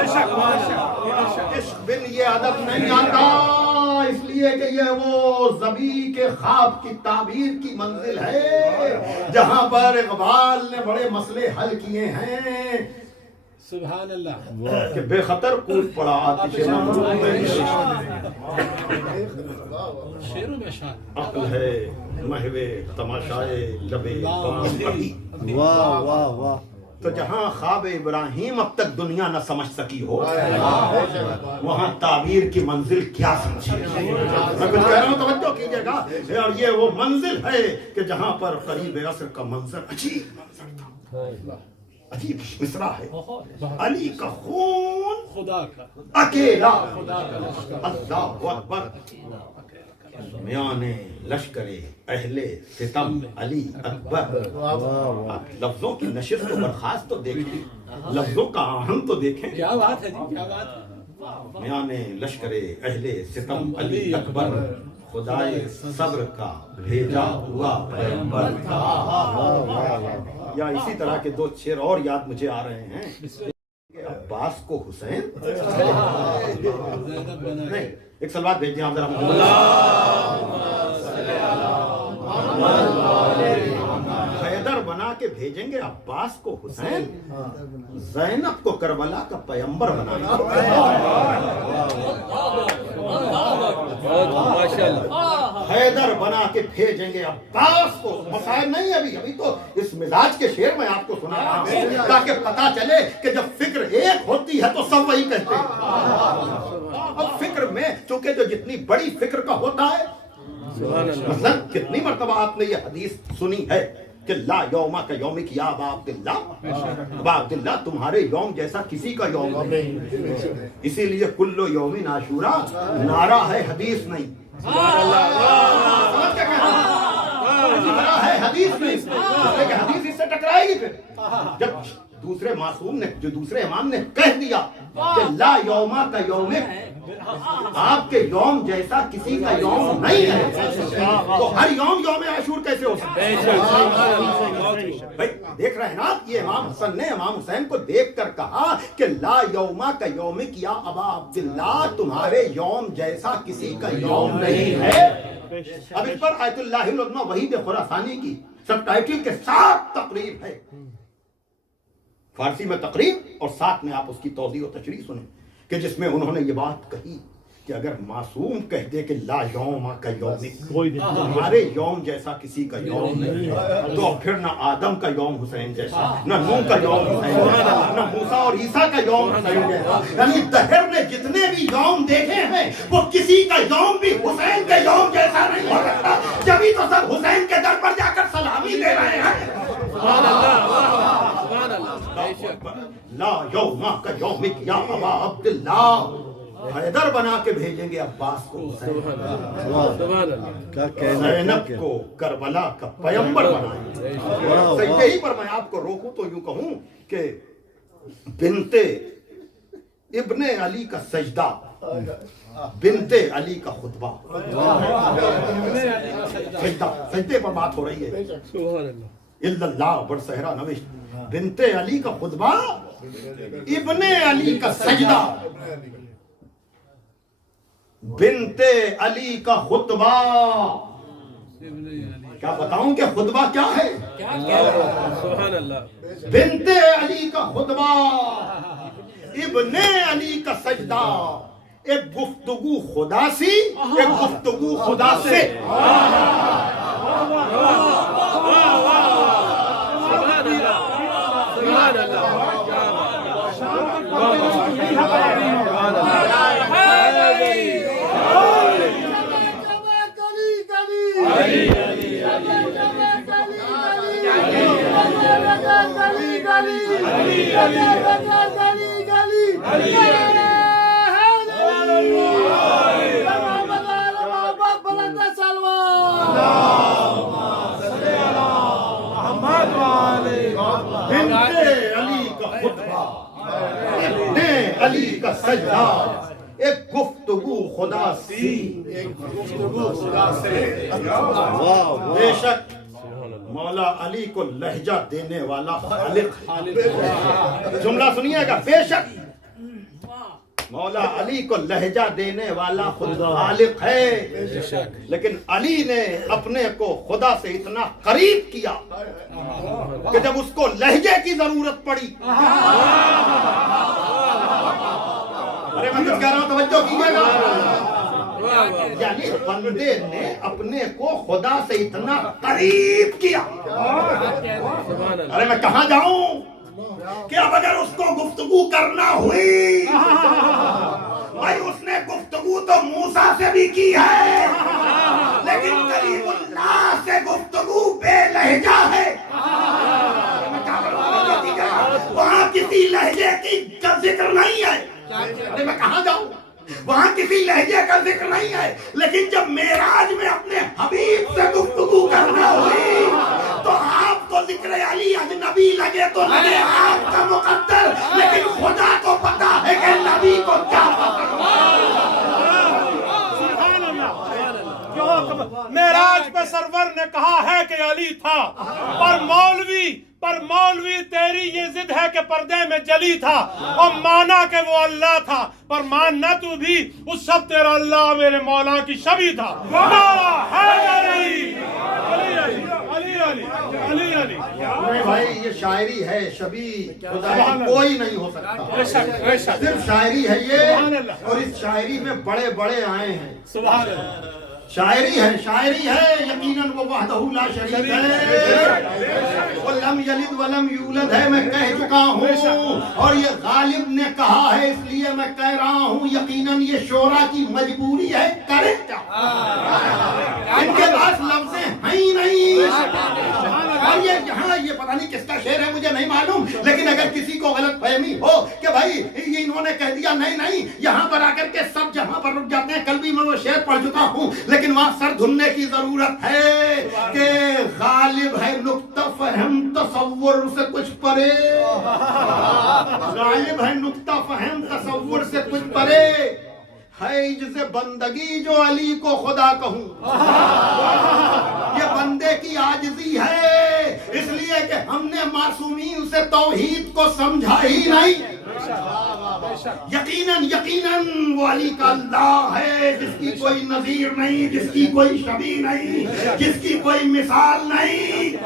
عشق بن یہ ادب نہیں آتا، اس لیے کہ یہ وہ ذبی کے خواب کی تعبیر کی منزل ہے جہاں پر اقبال نے بڑے مسئلے حل کیے ہیں سبحان اللہ کہ بے خطر کود پڑا آتش نمرود میں، شیروں میں شان عقل ہے محو تماشائے لبے بامبی۔ واہ واہ واہ، تو جہاں خواب ابراہیم اب تک دنیا نہ سمجھ سکی ہو، وہاں تعبیر کی منزل کیا سمجھی؟ میں کچھ کہہ رہا ہوں، توجہ کیجئے گا، اور یہ وہ منزل ہے کہ جہاں پر قریب عصر کا منظر عجیب منظر تھا، عجیب مصرع ہے، علی کا خون خدا کا اکیلا، خدا کا لشکر اللہ اکبر، میان لشکر اہل ستم علی اکبر۔ لفظوں کی نشر تو برخاست تو دیکھیں، لفظوں کا آہنگ تو دیکھیں، کیا بات ہے جی، کیا بات ہے۔ میان لشکر اہل ستم علی اکبر، خدائے صبر کا بھیجا ہوا پیغمبر تھا۔ یا اسی طرح کے دو شعر اور یاد مجھے آ رہے ہیں کہ عباس کو حسین نہیں، ایک سلوات بھیج دیں آپ ذرا، حیدر بنا کے بھیجیں گے عباس کو حسین، زینب کو کربلا کا پیمبر بنائیں گے۔ حیدر بنا کے بھیجیں گے عباس کو، مسائل نہیں ابھی تو اس مزاج کے شعر میں آپ کو سنا رہا ہوں تاکہ پتا چلے کہ جب فکر ایک ہوتی ہے تو سب وہی کہتے ہیں۔ اب فکر میں چونکہ جو جتنی بڑی فکر کا ہوتا ہے، مثلا کتنی مرتبہ آپ نے یہ حدیث سنی ہے کہ لا یوم کا یومک یا ابا عبداللہ، ابا عبداللہ تمہارے یوم جیسا کسی کا یوم نہیں، اسی لیے کل یوم عاشورہ نعرہ ہے حدیث نہیں، نعرہ ہے حدیث نہیں، لیکن حدیث اس سے ٹکرائے گی پھر جب دوسرے معصوم نے، جو دوسرے امام نے کہہ دیا کہ لا یوم کا یوم، آپ کے یوم جیسا کسی کا یوم نہیں ہے، تو ہر یوم یوم عاشور کیسے ہو سکتا ہے؟ بھائی دیکھ رہے ہیں نا، یہ امام حسن نے امام حسین کو دیکھ کر کہا کہ لا یوم کا یومک یا ابا عبداللہ تمہارے یوم جیسا کسی کا یوم نہیں ہے۔ اب اس پر آیت اللہ العظمہ وحید خراسانی کی سب ٹائٹل کے ساتھ تقریر ہے، فارسی میں تقریر، اور ساتھ میں آپ اس کی توضیح و تشریح سنیں کہ جس میں انہوں نے یہ بات کہی کہ اگر معصوم کہہ دے کہ لا یوم کا یوم، تمہارے یوم جیسا کسی کا یوم نہیں، تو پھر نہ آدم کا یوم حسین جیسا، نہ نوح کا یوم حسین جیسا، نہ موسیٰ اور عیسیٰ کا یوم حسین جیسا، یعنی دہر نے جتنے بھی یوم دیکھے ہیں وہ کسی کا یوم بھی حسین کے یوم جیسا نہیں ہو سکتا، جبھی تو سب حسین کے در پر جا کر سلامی دے رہے ہیں۔ لا یوم کا یومک یا ابا عبداللہ، حیدر بنا کے بھیجیں گے عباس کو حسین، کیا کہنا زینب کو کربلا کا پیمبر بنائیں گے۔ یہی پر میں آپ کو روکوں تو یوں کہوں کہ بنت ابن علی کا سجدہ، بنت علی کا خطبہ، سجدے پر بات ہو رہی ہے، الا اللہ بر صحرا نوشت، بنت علی کا خطبہ، ابن علی کا سجدہ، بنت علی کا خطبہ۔ کیا بتاؤں کہ خطبہ کیا ہے؟ بنت علی کا خطبہ، ابن علی کا سجدہ، ایک گفتگو خدا سی، ایک گفتگو خدا سے۔ بنت علی کا خطبہ، علی کا سجدہ، ایک گفتگو خدا سی، بے شک مولا علی کو لہجہ دینے والا خالق ہے۔ جملہ سنیے گا، بے شک مولا علی کو لہجہ دینے والا خود خالق ہے، لیکن علی نے اپنے کو خدا سے اتنا قریب کیا کہ جب اس کو لہجے کی ضرورت پڑی، ارے میں کچھ کہہ رہا ہوں توجہ کیجیے گا، یعنی بندے نے اپنے کو خدا سے اتنا قریب کیا۔ ارے میں کہاں جاؤں کہ اب اگر اس کو گفتگو کرنا ہوئی، بھائی اس نے گفتگو تو موسیٰ سے بھی کی ہے، لیکن کلیم اللہ سے گفتگو بے لہجہ ہے۔ وہاں کسی لہجے کی ذکر نہیں ہے، میں کہاں جاؤں، وہاں کسی لہجے کا ذکر نہیں ہے، لیکن جب معراج میں اپنے حبیب سے گفتگو کرنا ہوئی تو آپ کو ذکر علی اجنبی لگے تو لگے آپ کا مقدر، لیکن خدا کو پتا ہے کہ نبی کو کیا پتا۔ معراج پہ سرور نے کہا ہے کہ علی تھا، پر مولوی تیری یہ ضد ہے کہ پردے میں جلی تھا، اور مانا کہ وہ اللہ تھا، پر ماننا تو بھی اس سب تیرا اللہ میرے مولا کی شبیہ تھا۔ نہیں بھائی یہ شاعری ہے، شبیہ خدا کی کوئی نہیں ہو سکتا، صرف شاعری ہے یہ، اور اس شاعری میں بڑے بڑے آئے ہیں۔ سبحان اللہ، شاعری ہے یقیناً وہ وحدہ لا شریک ہے، وہ لم یلد ولم یولد ہے، میں کہہ چکا ہوں، اور یہ غالب نے کہا ہے اس لیے میں کہہ رہا ہوں، یقیناً یہ شعرا کی مجبوری ہے، کرے کیا، ان کے پاس لفظیں ہیں ہی نہیں، اور یہ یہاں یہ پتہ نہیں کس کا شعر ہے مجھے نہیں معلوم، لیکن اگر کسی کو غلط فہمی ہو کہ بھائی یہ انہوں نے کہہ دیا، نہیں یہاں پر آ کر کے سب جہاں پر رک جاتے ہیں، کل بھی میں وہ شعر پڑھ چکا ہوں، لیکن وہاں سر دھننے کی ضرورت ہے کہ غالب ہے نقطہ فہم تصور سے کچھ پرے، غالب ہے نقطہ فہم تصور سے کچھ پرے، ہے عجز بندگی جو علی کو خدا کہوں، یہ بندے کی عاجزی ہے، اس لیے کہ ہم نے معصومین سے توحید کو سمجھا ہی نہیں۔ یقیناً وہ علی کا اللہ ہے جس کی کوئی نظیر نہیں، جس کی کوئی شبیہ نہیں، جس کی کوئی مثال نہیں،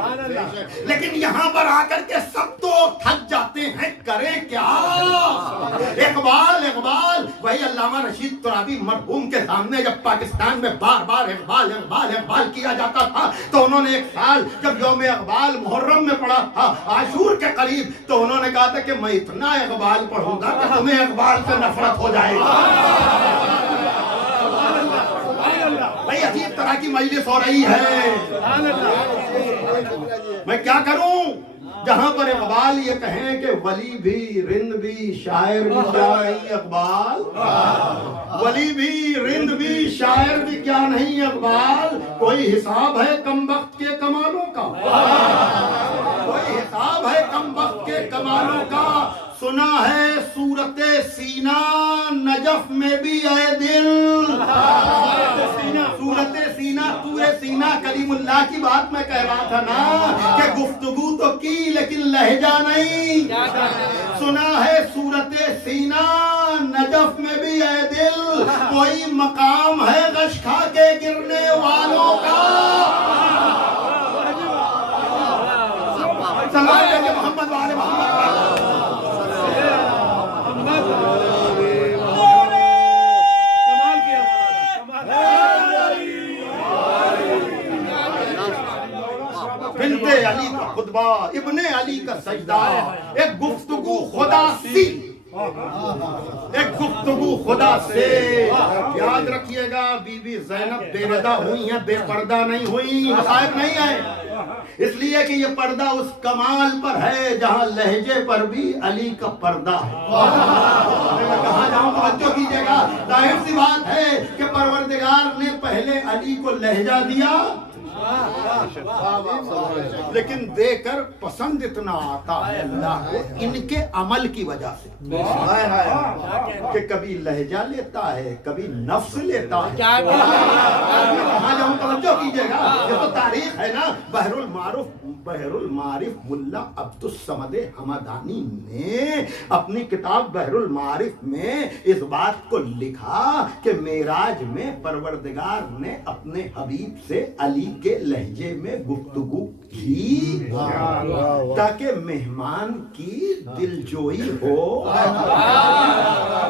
لیکن یہاں پر آ کر کے سب تو تھک جاتے ہیں، کرے کیا۔ اقبال وہی علامہ رشید ترابی مرحوم کے سامنے جب پاکستان میں بار بار اقبال کیا جاتا تھا، تو انہوں نے ایک سال جب یوم اقبال محرم میں پڑھا تھا عاشور کے قریب، تو انہوں نے کہا تھا کہ میں اتنا اقبال پڑھوں گا کہ تمہیں اقبال سے نفرت ہو جائے گا۔ بھائی عجیب طرح کی مجلس ہو رہی ہے، میں کیا کروں جہاں پر اقبال یہ کہیں کہ ولی بھی رند بھی شاعر بھی کیا نہیں اقبال، ولی بھی رند بھی شاعر بھی کیا نہیں اقبال، کوئی حساب ہے کم وقت کے کمالوں کا، کوئی حساب ہے کم وقت کے کمالوں کا، سنا ہے صورت سینہ نجف میں بھی اے دل، صورت سینہ طور سینہ کلیم اللہ کی بات میں کہہ رہا تھا نا کہ گفتگو تو کی لیکن لہجہ نہیں، سنا ہے صورت سینہ نجف میں بھی اے دل، کوئی مقام ہے غش کھا کے گرنے والوں کا، سلام علیہ محمد وعلى محمد۔ بنت علی کا خطبہ، ابن علی کا سجدہ، ایک گفتگو خدا سی، ایک گفتگو خدا سے۔ یاد رکھیے گا بی بی زینب بے پردہ ہوئی ہیں، بے پردہ نہیں ہوئی، صاحب نہیں ہے، اس لیے کہ یہ پردہ اس کمال پر ہے جہاں لہجے پر بھی علی کا پردہ ہے۔ کہاں جاؤں توجہ کیجیے گا، ظاہر سی بات ہے کہ پروردگار نے پہلے علی کو لہجہ دیا، لیکن دے کر پسند اتنا آتا ہے اللہ کو ان کے عمل کی وجہ سے کہ کبھی لہجہ لیتا ہے، کبھی نفس لیتا ہے. کہاں جاؤں توجہ کیجیے گا، یہ تو تاریخ ہے نا. بحر المعارف ملا عبد الصمد حمدانی نے اپنی کتاب بحر المعارف میں اس بات کو لکھا کہ معراج میں پروردگار نے اپنے حبیب سے علی کے لہجے میں گفتگو کی تاکہ مہمان کی دلجوئی ہو،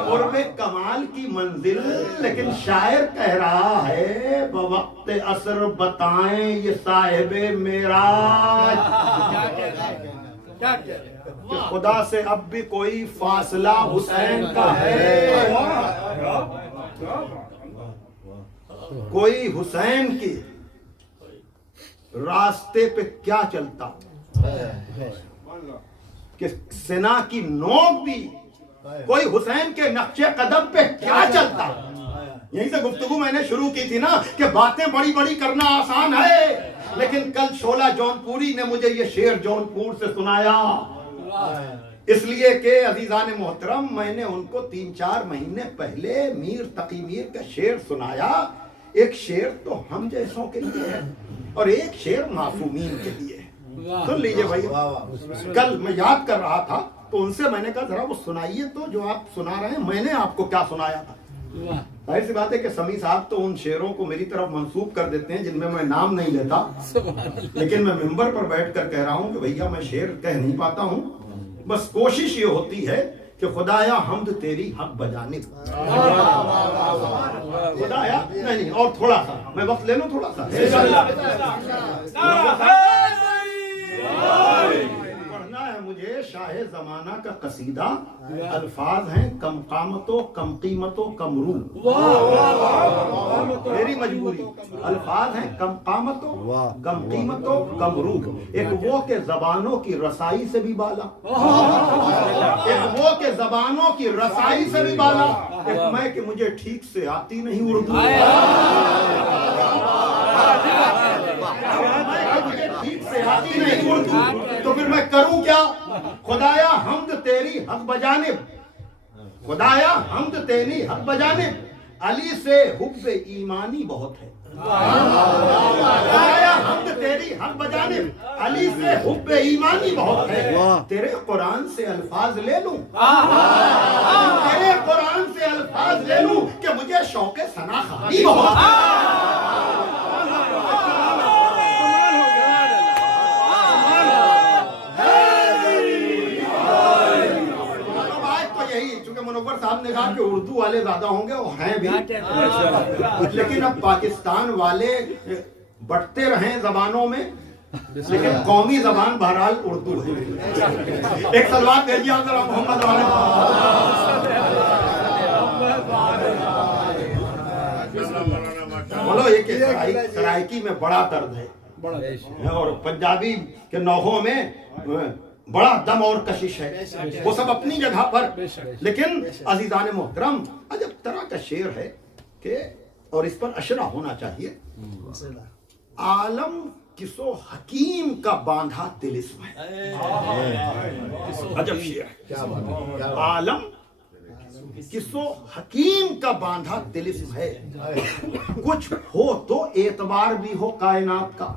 قرب کمال کی منزل. لیکن شاعر کہہ رہا ہے بوقت عصر بتائیں یہ صاحب معراج کہ خدا سے اب بھی کوئی فاصلہ حسین کا ہے. کوئی حسین کے راستے پہ کیا چلتا کہ سنا کی نوک بھی، کوئی حسین کے نقش قدم پہ کیا چلتا. یہیں سے گفتگو میں نے شروع کی تھی نا کہ باتیں بڑی بڑی کرنا آسان ہے، لیکن کل شعلہ جون پوری نے مجھے یہ شعر جون پور سے سنایا، اس لیے کہ عزیزان محترم میں نے ان کو 3-4 مہینے پہلے میر تقی میر کا شعر سنایا. ایک شعر تو ہم جیسوں کے لیے ہے اور ایک شعر معصومین کے لیے ہے. سن لیجئے بھائی، کل میں یاد کر رہا تھا تو ان سے میں نے کہا ذرا وہ سنائیے تو جو آپ سنا رہے ہیں میں نے آپ کو کیا سنایا تھا. ظاہر سی بات ہے کہ سمیع صاحب تو ان شعروں کو میری طرف منسوب کر دیتے ہیں جن میں نام نہیں لیتا، لیکن میں ممبر پر بیٹھ کر کہہ رہا ہوں کہ بھیا میں شعر کہہ نہیں پاتا ہوں، بس کوشش یہ ہوتی ہے کہ خدایا حمد تیری حق بجانب. خدایا نہیں اور تھوڑا سا میں وقت لے لوں تھوڑا سا. پڑھنا ہے مجھے شاہ زمانہ کا قصیدہ. الفاظ ہیں کم قامت و کم قیمت و کم روح. میری مجبوری. الفاظ ہیں کم قامت و کم قیمت و کم روح. ایک وہ کہ زبانوں کی رسائی سے بھی بالا، ایک وہ کہ زبانوں کی رسائی سے بھی بالا، ایک میں کہ مجھے ٹھیک سے آتی نہیں اردو. مجھے ٹھیک سے آتی نہیں اردو تو پھر میں کروں کیا. خدایا حمد تیری حق بجانب، خدایا حمد تیری حق بجانب، علی سے حب ایمانی بہت ہے. خدایا حمد تیری حق بجانب، علی سے حب ایمانی بہت ہے. تیرے قرآن سے الفاظ لے لوں، تیرے قرآن سے الفاظ لے لوں کہ مجھے شوق ثنا خانی بہت ہے. منور صاحب نے کہا کہ اردو والے زیادہ ہوں گے، وہ ہیں بھی، لیکن اب پاکستان والے بٹتے رہیں زبانوں میں، لیکن قومی زبان بہرحال اردو ہے. ایک سلوات بھیجیے آپ ذرا محمد والے. بولو یہ کہ سرائکی میں بڑا درد ہے اور پنجابی کے نوحوں میں بڑا دم اور کشش ہے، وہ سب اپنی جگہ پر. لیکن عزیزان محترم عجب طرح کا شعر ہے کہ اور اس پر اشرا ہونا چاہیے. عالم کسو حکیم کا باندھا طلسم ہے. عجب شعر ہے. عالم کسو حکیم کا باندھا طلسم ہے، کچھ ہو تو اعتبار بھی ہو کائنات کا.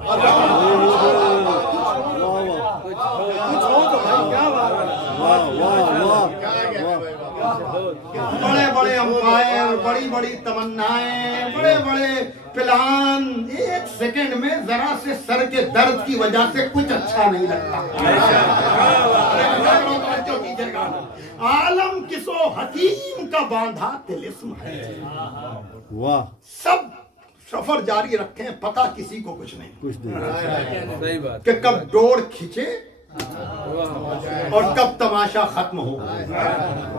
بڑے بڑے امپائر، بڑی بڑی تمنائیں، بڑے بڑے پلان، ایک سیکنڈ میں ذرا سے سر کے درد کی وجہ سے کچھ اچھا نہیں لگتا. عالم کسو حکیم کا باندھا طلسم ہے. سب سفر جاری رکھیں، پتہ کسی کو کچھ نہیں کہ کب ڈور کھینچے اور کب تماشا ختم ہو.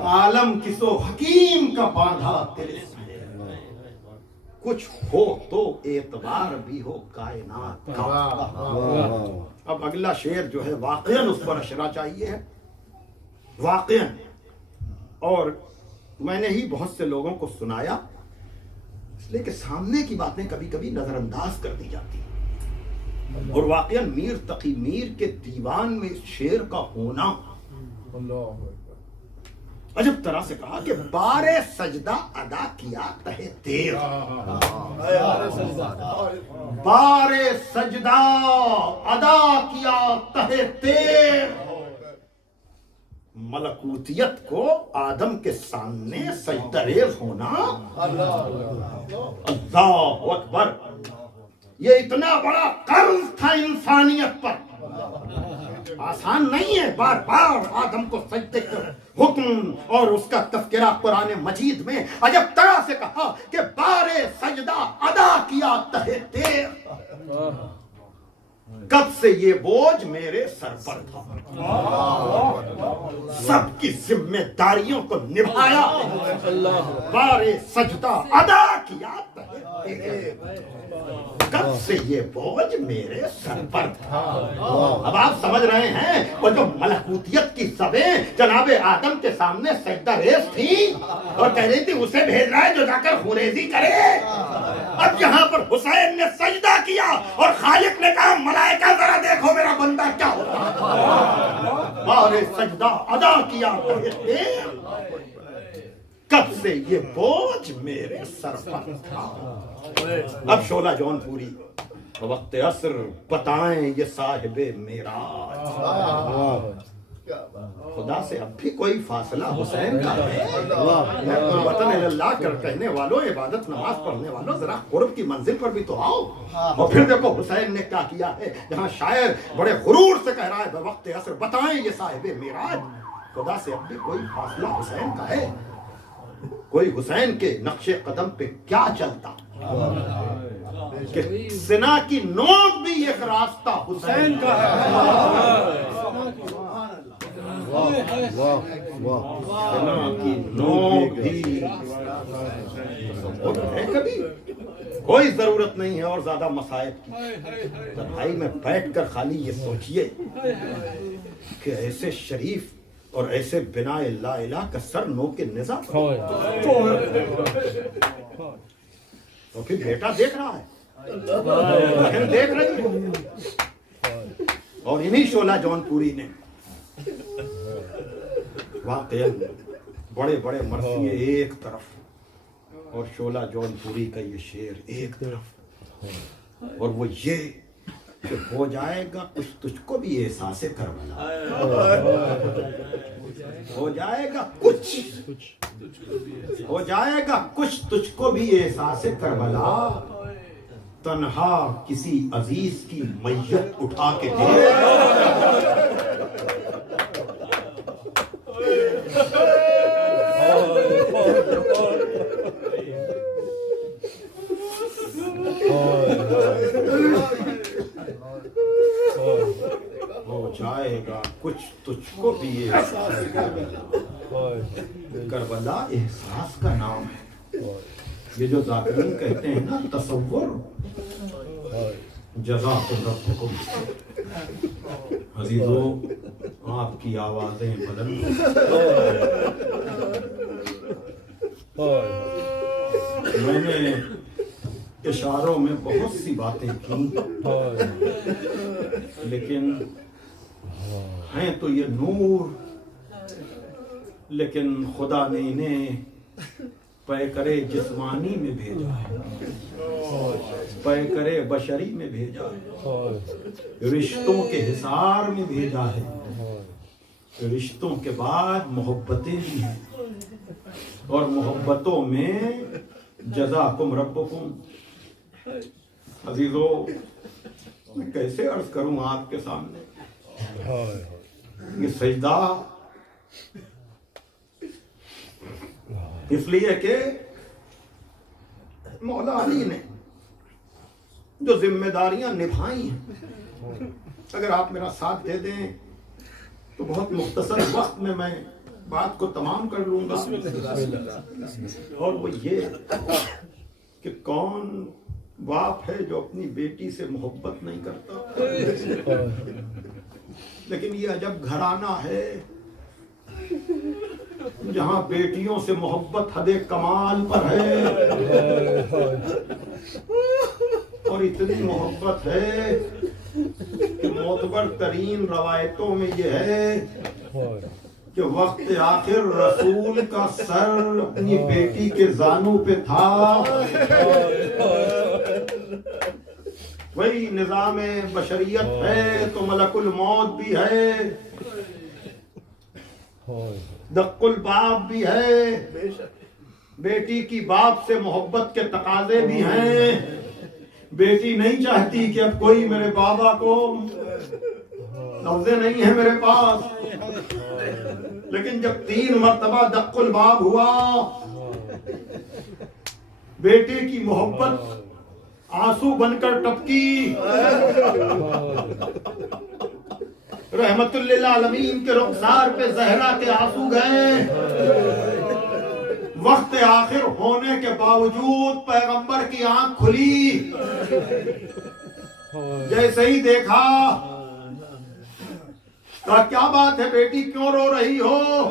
عالم کسو حکیم کا باندھا طلسم ہے، کچھ ہو تو اعتبار بھی ہو کائنات کا. اب اگلا شعر جو ہے واقعاً اس پر اشرا چاہیے ہے، واقعاً. اور میں نے ہی بہت سے لوگوں کو سنایا، اس لیے کہ سامنے کی باتیں کبھی کبھی نظر انداز کر دی جاتی ہیں. اور واقعا میر تقی میر کے دیوان میں اس شعر کا ہونا عجب طرح سے کہا کہ بار سجدہ ادا کیا تہے تیر، بار سجدہ ادا کیا تہے تیر، ملکوتیت کو آدم کے سامنے سجدہ ریز ہونا، اللہ اکبر، یہ اتنا بڑا قرض تھا انسانیت پر، آسان نہیں ہے بار بار آدم کو سجدے کا حکم اور اس کا تذکرہ قرآن مجید میں عجب طرح سے کہا کہ بار سجدہ ادا کیا تہے تیر، کب سے یہ بوجھ میرے سر پر تھا، سب کی ذمہ داریوں کو نبھایا، بار سجدہ ادا کیا تہے تیر، کب سے یہ بوجھ میرے سر پر تھا۔ اب آپ سمجھ رہے ہیں وہ جو ملکوتیت کی زبیں جناب آدم کے سامنے سجدہ ریز تھی اور کہہ رہی تھی اسے بھیج رہا ہے جو جا کر خوریزی کرے، اب یہاں پر حسین نے سجدہ کیا اور خالق نے کہا ملائکہ ذرا دیکھو میرا بندہ کیا ہوتا ہے، اور سجدہ ادا کیا کب سے یہ بوجھ میرے سر پر تھا۔ اب شعلہ جون پوری وقت عصر بتائیں یہ صاحب معراج، خدا سے اب بھی کوئی فاصلہ حسین کا ہے؟ وطن اللہ کر کہنے والوں، عبادت نماز پڑھنے والوں، ذرا قرب کی منزل پر بھی تو آؤ۔ اور پھر دیکھو حسین نے کیا کیا ہے، جہاں شاعر بڑے غرور سے کہہ رہا ہے وقت عصر بتائیں یہ صاحب معراج، خدا سے اب بھی کوئی فاصلہ حسین کا ہے؟ کوئی حسین کے نقش قدم پہ کیا چلتا کہ سنا کی نوک بھی ایک راستہ حسین کا ہے، سنا کی نوک بھی ہے کبھی، کوئی ضرورت نہیں ہے اور زیادہ مصائب کی، تنہائی میں بیٹھ کر خالی یہ سوچئے کہ ایسے شریف اور ایسے بنا لا الہ کا سر نو کے نظام تو پھر بیٹا دیکھ رہا ہے، بہن دیکھ رہی ہے، اور انہی شعلہ جون پوری نے واقعا بڑے بڑے مرثیے ایک طرف اور شعلہ جون پوری کا یہ شعر ایک طرف، اور وہ یہ کہ ہو جائے گا کچھ تجھ کو بھی احساس کربلا، ہو جائے گا کچھ، ہو جائے گا کچھ تجھ کو بھی احساس کربلا، تنہا کسی عزیز کی میت اٹھا کے دے، ہو جائے گا کچھ تجھ کو بھی احساس کربلا، کربلا احساس کا نام ہے، یہ جو ذاکرین کہتے ہیں نا تصور، جزاکم ربکم، عزیزو آپ کی آوازیں بلند، میں نے اشاروں میں بہت سی باتیں کی، لیکن ہیں تو یہ نور، لیکن خدا نے انہیں پیکرے جسمانی میں بھیجا ہے، پیکرے بشری میں بھیجا ہے، رشتوں کے حصار میں بھیجا ہے، رشتوں کے بعد محبتیں بھی ہیں، اور محبتوں میں جزاکم ربکم۔ عزیزو میں کیسے عرض کروں آپ کے سامنے، یہ سجدہ اس لیے کہ مولا علی نے جو ذمہ داریاں نبھائی ہیں، اگر آپ میرا ساتھ دے دیں تو بہت مختصر وقت میں بات کو تمام کر لوں گا، اور وہ یہ کہ کون باپ ہے جو اپنی بیٹی سے محبت نہیں کرتا، لیکن یہ عجب گھرانہ ہے جہاں بیٹیوں سے محبت حد کمال پر ہے، اور اتنی محبت ہے معتبر ترین روایتوں میں یہ ہے کہ وقت آخر رسول کا سر اپنی بیٹی کے زانوں پہ تھا. وہی نظام بشریت ہے تو ملک الموت بھی ہے, دق الباب بھی ہے, بیٹی کی باپ سے محبت کے تقاضے بھی ہیں. بیٹی نہیں چاہتی کہ اب کوئی میرے بابا کو, لفظیں نہیں ہیں میرے پاس, لیکن جب 3 مرتبہ دق الباب ہوا, بیٹے کی محبت آنسو بن کر ٹپکی. رحمت للعالمین کے رخسار پہ زہرا کے آنسو گئے. وقت آخر ہونے کے باوجود پیغمبر کی آنکھ کھلی. جیسے ہی دیکھا, کہا کیا بات ہے بیٹی, کیوں رو رہی ہو؟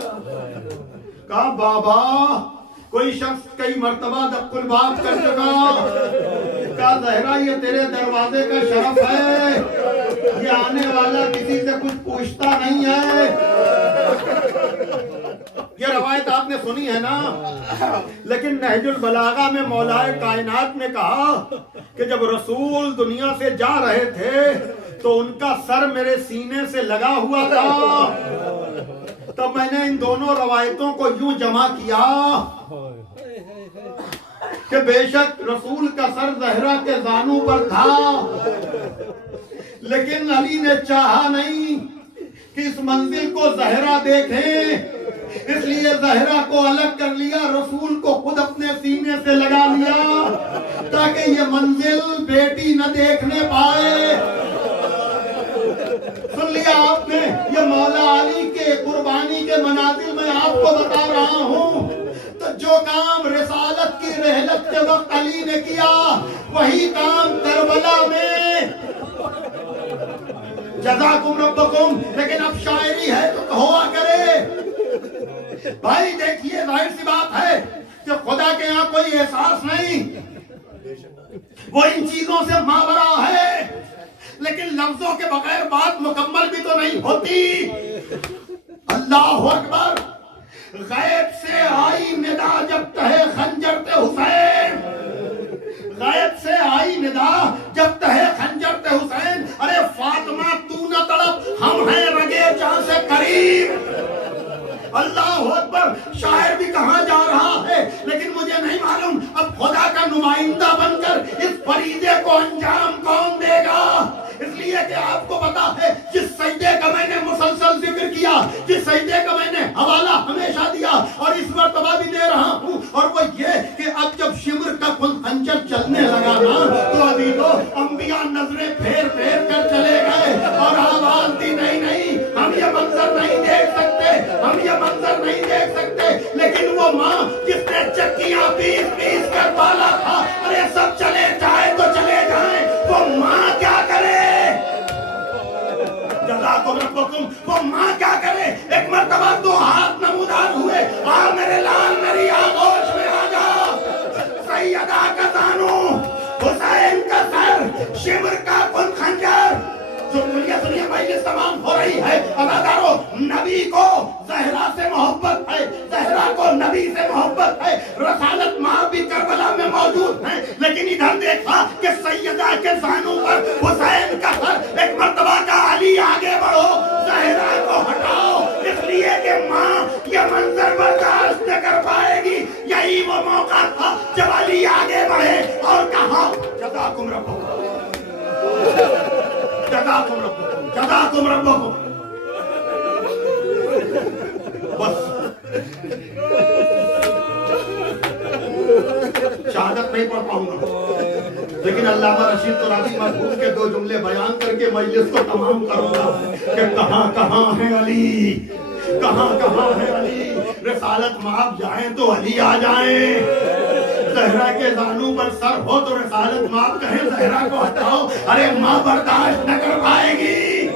کہا بابا کوئی شخص کئی مرتبہ دق الباب کر چکا. کہا زہرا یہ تیرے دروازے کا شرف ہے, یہ آنے والا کسی سے کچھ پوچھتا نہیں ہے. یہ روایت آپ نے سنی ہے نا, لیکن نہج البلاغہ میں مولا کائنات نے کہا کہ جب رسول دنیا سے جا رہے تھے تو ان کا سر میرے سینے سے لگا ہوا تھا. تب میں نے ان دونوں روایتوں کو یوں جمع کیا کہ بے شک رسول کا سر زہرا کے زانوں پر تھا, لیکن علی نے چاہا نہیں کہ اس منزل کو زہرا دیکھیں, اس لیے زہرا کو الگ کر لیا, رسول کو خود اپنے سینے سے لگا لیا تاکہ یہ منزل بیٹی نہ دیکھنے پائے. سن لیا آپ نے, یہ مولا علی کے قربانی کے منازل میں آپ کو بتا رہا ہوں. تو جو کام رسالت کی رحلت کے وقت علی نے کیا, وہی کام کربلا میں. جزاکم ربکم. لیکن اب شاعری ہے تو ہوا کرے. بھائی دیکھیے, ظاہر سی بات ہے کہ خدا کے یہاں کوئی احساس نہیں, وہ ان چیزوں سے ماورا ہے, لیکن لفظوں کے بغیر بات مکمل بھی تو نہیں ہوتی. اللہ اکبر. غیب سے آئی ندا جب تہے خنجر تے حسین, غیب سے آئی ندا جب تہے خنجر تے حسین. ارے فاطمہ تو نہ تڑپ, ہم ہیں رگے جہاں سے قریب. اللہ اکبر. شاعر بھی کہاں جا رہا ہے لیکن مجھے نہیں معلوم اب خدا کا نمائندہ بن کر اس فریضے کو انجام کون دے گا. اس لیے کہ آپ کو پتا ہے جس سجدے کا میں نے مسلسل ذکر کیا, جس سجدے کا میں نے حوالہ ہمیشہ دیا اور اس مرتبہ بھی دے رہا ہوں, اور وہ یہ کہ اب جب شمر کا خنجر چلنے لگا نا تو عزیزو انبیاء نظریں پھیر پھیر کر چلے گئے اور آواز دی نہیں ہم یہ منظر نہیں دیکھ سکتے, ہم یہ منظر نہیں دیکھ سکتے. لیکن وہ ماں جس نے چکیاں پیس کر بالا تھا, ارے سب چلے جائے تو چلے جائیں, وہ ماں کیا کرے؟ جزاکم ربکم. وہ ماں کیا کرے؟ ایک مرتبہ 2 ہاتھ نمودار ہوئے, آ میرے لال میری آغوش میں آ جا. سیدہ کا زانو, حسین کا سر, شمر کا کن خنجر. سنیے مجلس تمام ہو رہی ہے. ادادارو, نبی کو زہرا سے محبت ہے, زہرا کو نبی سے محبت ہے. رسالت ماں بھی کربلا میں موجود ہیں, لیکن ادھر دیکھا کہ سیدہ کے زانوں پر حسین کا سر. ایک مرتبہ کا علی آگے بڑھو, زہرا کو ہٹاؤ, اس لیے کہ ماں یہ منظر برداشت نہ کر پائے گی. یہی وہ موقع تھا جب علی آگے بڑھے اور کہا جزاکم ربکم, جزاکم ربکم, جزاکم ربکم. بس شہادت نہیں پڑھ پاؤں گا, لیکن علامہ رشید ترابی مرحوم کے 2 جملے بیان کر کے مجلس کو تمام کروں گا کہ کہاں کہاں ہے علی, کہاں کہاں ہے علی. رسالت مآب جائیں تو علی آ جائیں, زہرا کے زانوں پر سر ہو تو رسالت مآب کہیں زہرا کو ہٹاؤ. ارے ماں برداشت نہ کر پائے گی.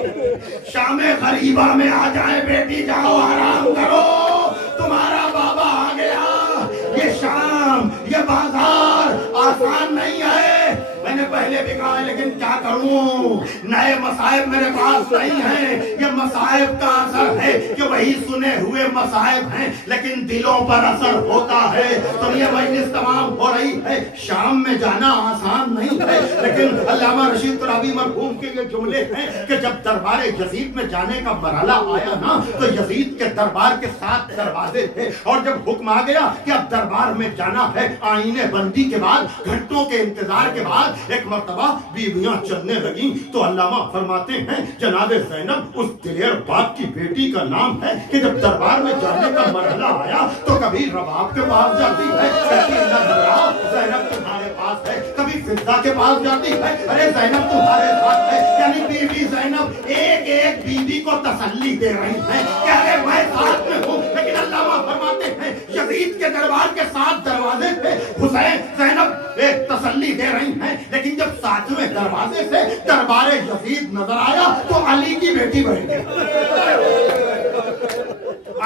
شام غریبہ میں آ جائے, بیٹی جاؤ آرام کرو, تمہارا بابا آ گیا. یہ شام, یہ بازار آسان نہیں ہے. میں نے پہلے پہلے بھی کہا لیکن کیا کروں، نئے مصائب میرے پاس نہیں ہیں، یہ مصائب کا اثر ہے کہ وہی سنے ہوئے مصائب ہیں لیکن دلوں پر اثر ہوتا ہے۔ تو یہ مجلس تمام ہو رہی ہے، شام میں جانا آسان نہیں ہے، لیکن علامہ رشید ترابی مرحوم کے یہ جملے ہیں کہ جب دربار یزید میں جانے کا مرحلہ آیا نا تو یزید کے دربار کے 7 دروازے تھے، اور جب حکم آ گیا کہ اب دربار میں جانا ہے، آئینے بندی کے بعد گھنٹوں کے انتظار کے بعد ایک مرتبہ بیویاں چلنے لگیں تو علامہ فرماتے ہیں جناب زینب اس دلیر باپ کی بیٹی کا نام ہے کہ جب دربار میں جانے کا مرحلہ آیا تو کبھی رباب کے پاس جاتی ہے، کہتی ہے زینب تمہارے پاس ہے، کبھی فضہ کے پاس جاتی ہے، ارے زینب تمہارے پاس ہے، یعنی بیوی زینب ایک ایک بیوی کو تسلی دے رہی ہے کہ ارے میں ساتھ میں ہوں۔ لیکن علامہ فرماتے ہیں یزید کے دربار کے 7 دروازے تھے، حسین زینب ایک تسلی دے رہی ہیں، لیکن جب 7ویں دروازے سے دربار یزید نظر آیا تو علی کی بیٹی بیٹھ گئی،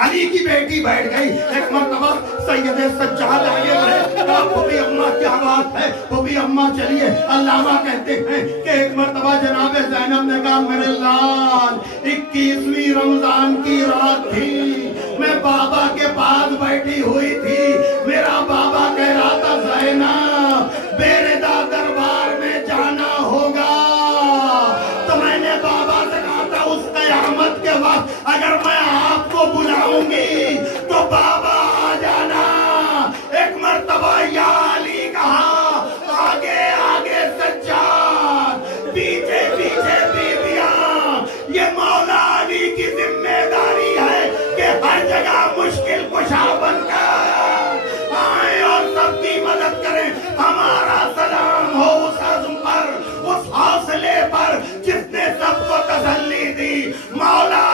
علی کی بیٹی بیٹھ گئی۔ ایک مرتبہ سید سجاد آگے بڑھے، کہا پھوپھی اماں کیا بات ہے، پھوپھی اماں چلیے۔ علامہ کہتے ہیں کہ ایک مرتبہ جناب زینب نے کہا میرے لال 21ویں رمضان کی رات تھی، میں بابا کے پاس بیٹھی ہوئی تھی، میرا بابا کہہ رہا تھا زینب بیردا دربار میں جانا ہوگا، تو میں نے بابا سے کہا تھا اس قیامت کے وقت اگر میں آپ کو بلاؤں گی تو بابا آ جانا۔ ایک مرتبہ یا علی کہا، آگے آگے سجاد، پیچھے پیچھے بیویاں، یہ مولا علی کی ذمہ داری ہے کہ ہر جگہ مشکل کشا بن کر آئیں اور سب کی مدد کریں۔ ہمارا سلام ہو اس عزم پر، اس حوصلے پر جس نے سب کو تسلی دی۔ مولا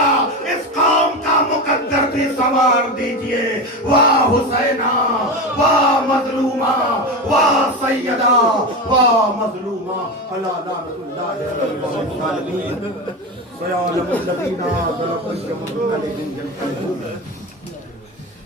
اس قوم کا مقدر بھی سنوار دیجئے۔ واہ حسینہ، واہ مظلومہ، واہ سیدہ، واہ مظلومہ، الا لعنت اللہ علی الظالمین، سیعلم الذین ظلموا علیہم ینقلبون۔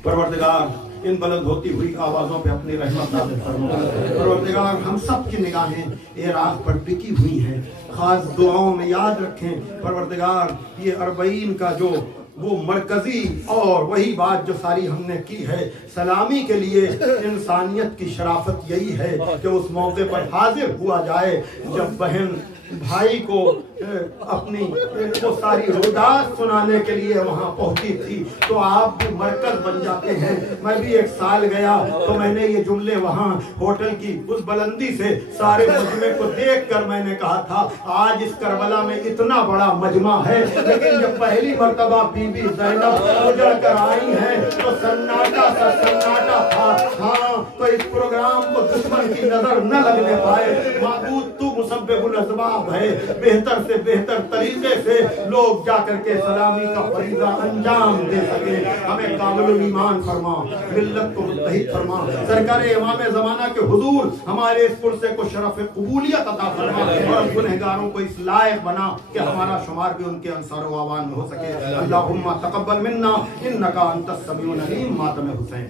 پروردگار ان بلند ہوتی ہوئی آوازوں پہ اپنی رحمت نازل فرما۔ پروردگار ہم سب کی نگاہیں اعراض پر ٹکی ہوئی ہیں، خاص دعاؤں میں یاد رکھیں پروردگار یہ 40 کا جو وہ مرکزی اور وہی بات جو ساری ہم نے کی ہے، سلامی کے لیے انسانیت کی شرافت یہی ہے کہ اس موقع پر حاضر ہوا جائے جب بہن بھائی کو اپنی وہ ساری رودات سنانے کے لیے وہاں پہنچی تھی تو آپ بھی مرکز بن جاتے ہیں۔ میں بھی 1 سال گیا تو میں نے یہ جملے وہاں ہوٹل کی اس بلندی سے سارے مجمع کو دیکھ کر میں نے کہا تھا آج اس کربلا میں اتنا بڑا مجمع ہے، لیکن جب پہلی مرتبہ بی بی زینب اجڑ کر آئی ہیں تو سناٹا سا سناٹا تھا۔ ہاں تو اس پروگرام کو دشمن کی نظر نہ لگنے پائے۔ معبود تو مسبب الاسباب ہے، بہتر سے بہتر طریقے سے لوگ جا کر کے سلامی کا فریضہ انجام دے سکے۔ ہمیں کامل الایمان فرما، ملت کو متحد فرما، سرکار امام زمانہ کے حضور ہمارے اس پرسے کو شرف قبولیت عطا فرما اور گنہگاروں کو اس لائق بنا کہ ہمارا شمار بھی ان کے انصار و اعوان میں ہو سکے۔ اللہم تقبل منا انکا انت السمیع العلیم۔ ماتم حسین۔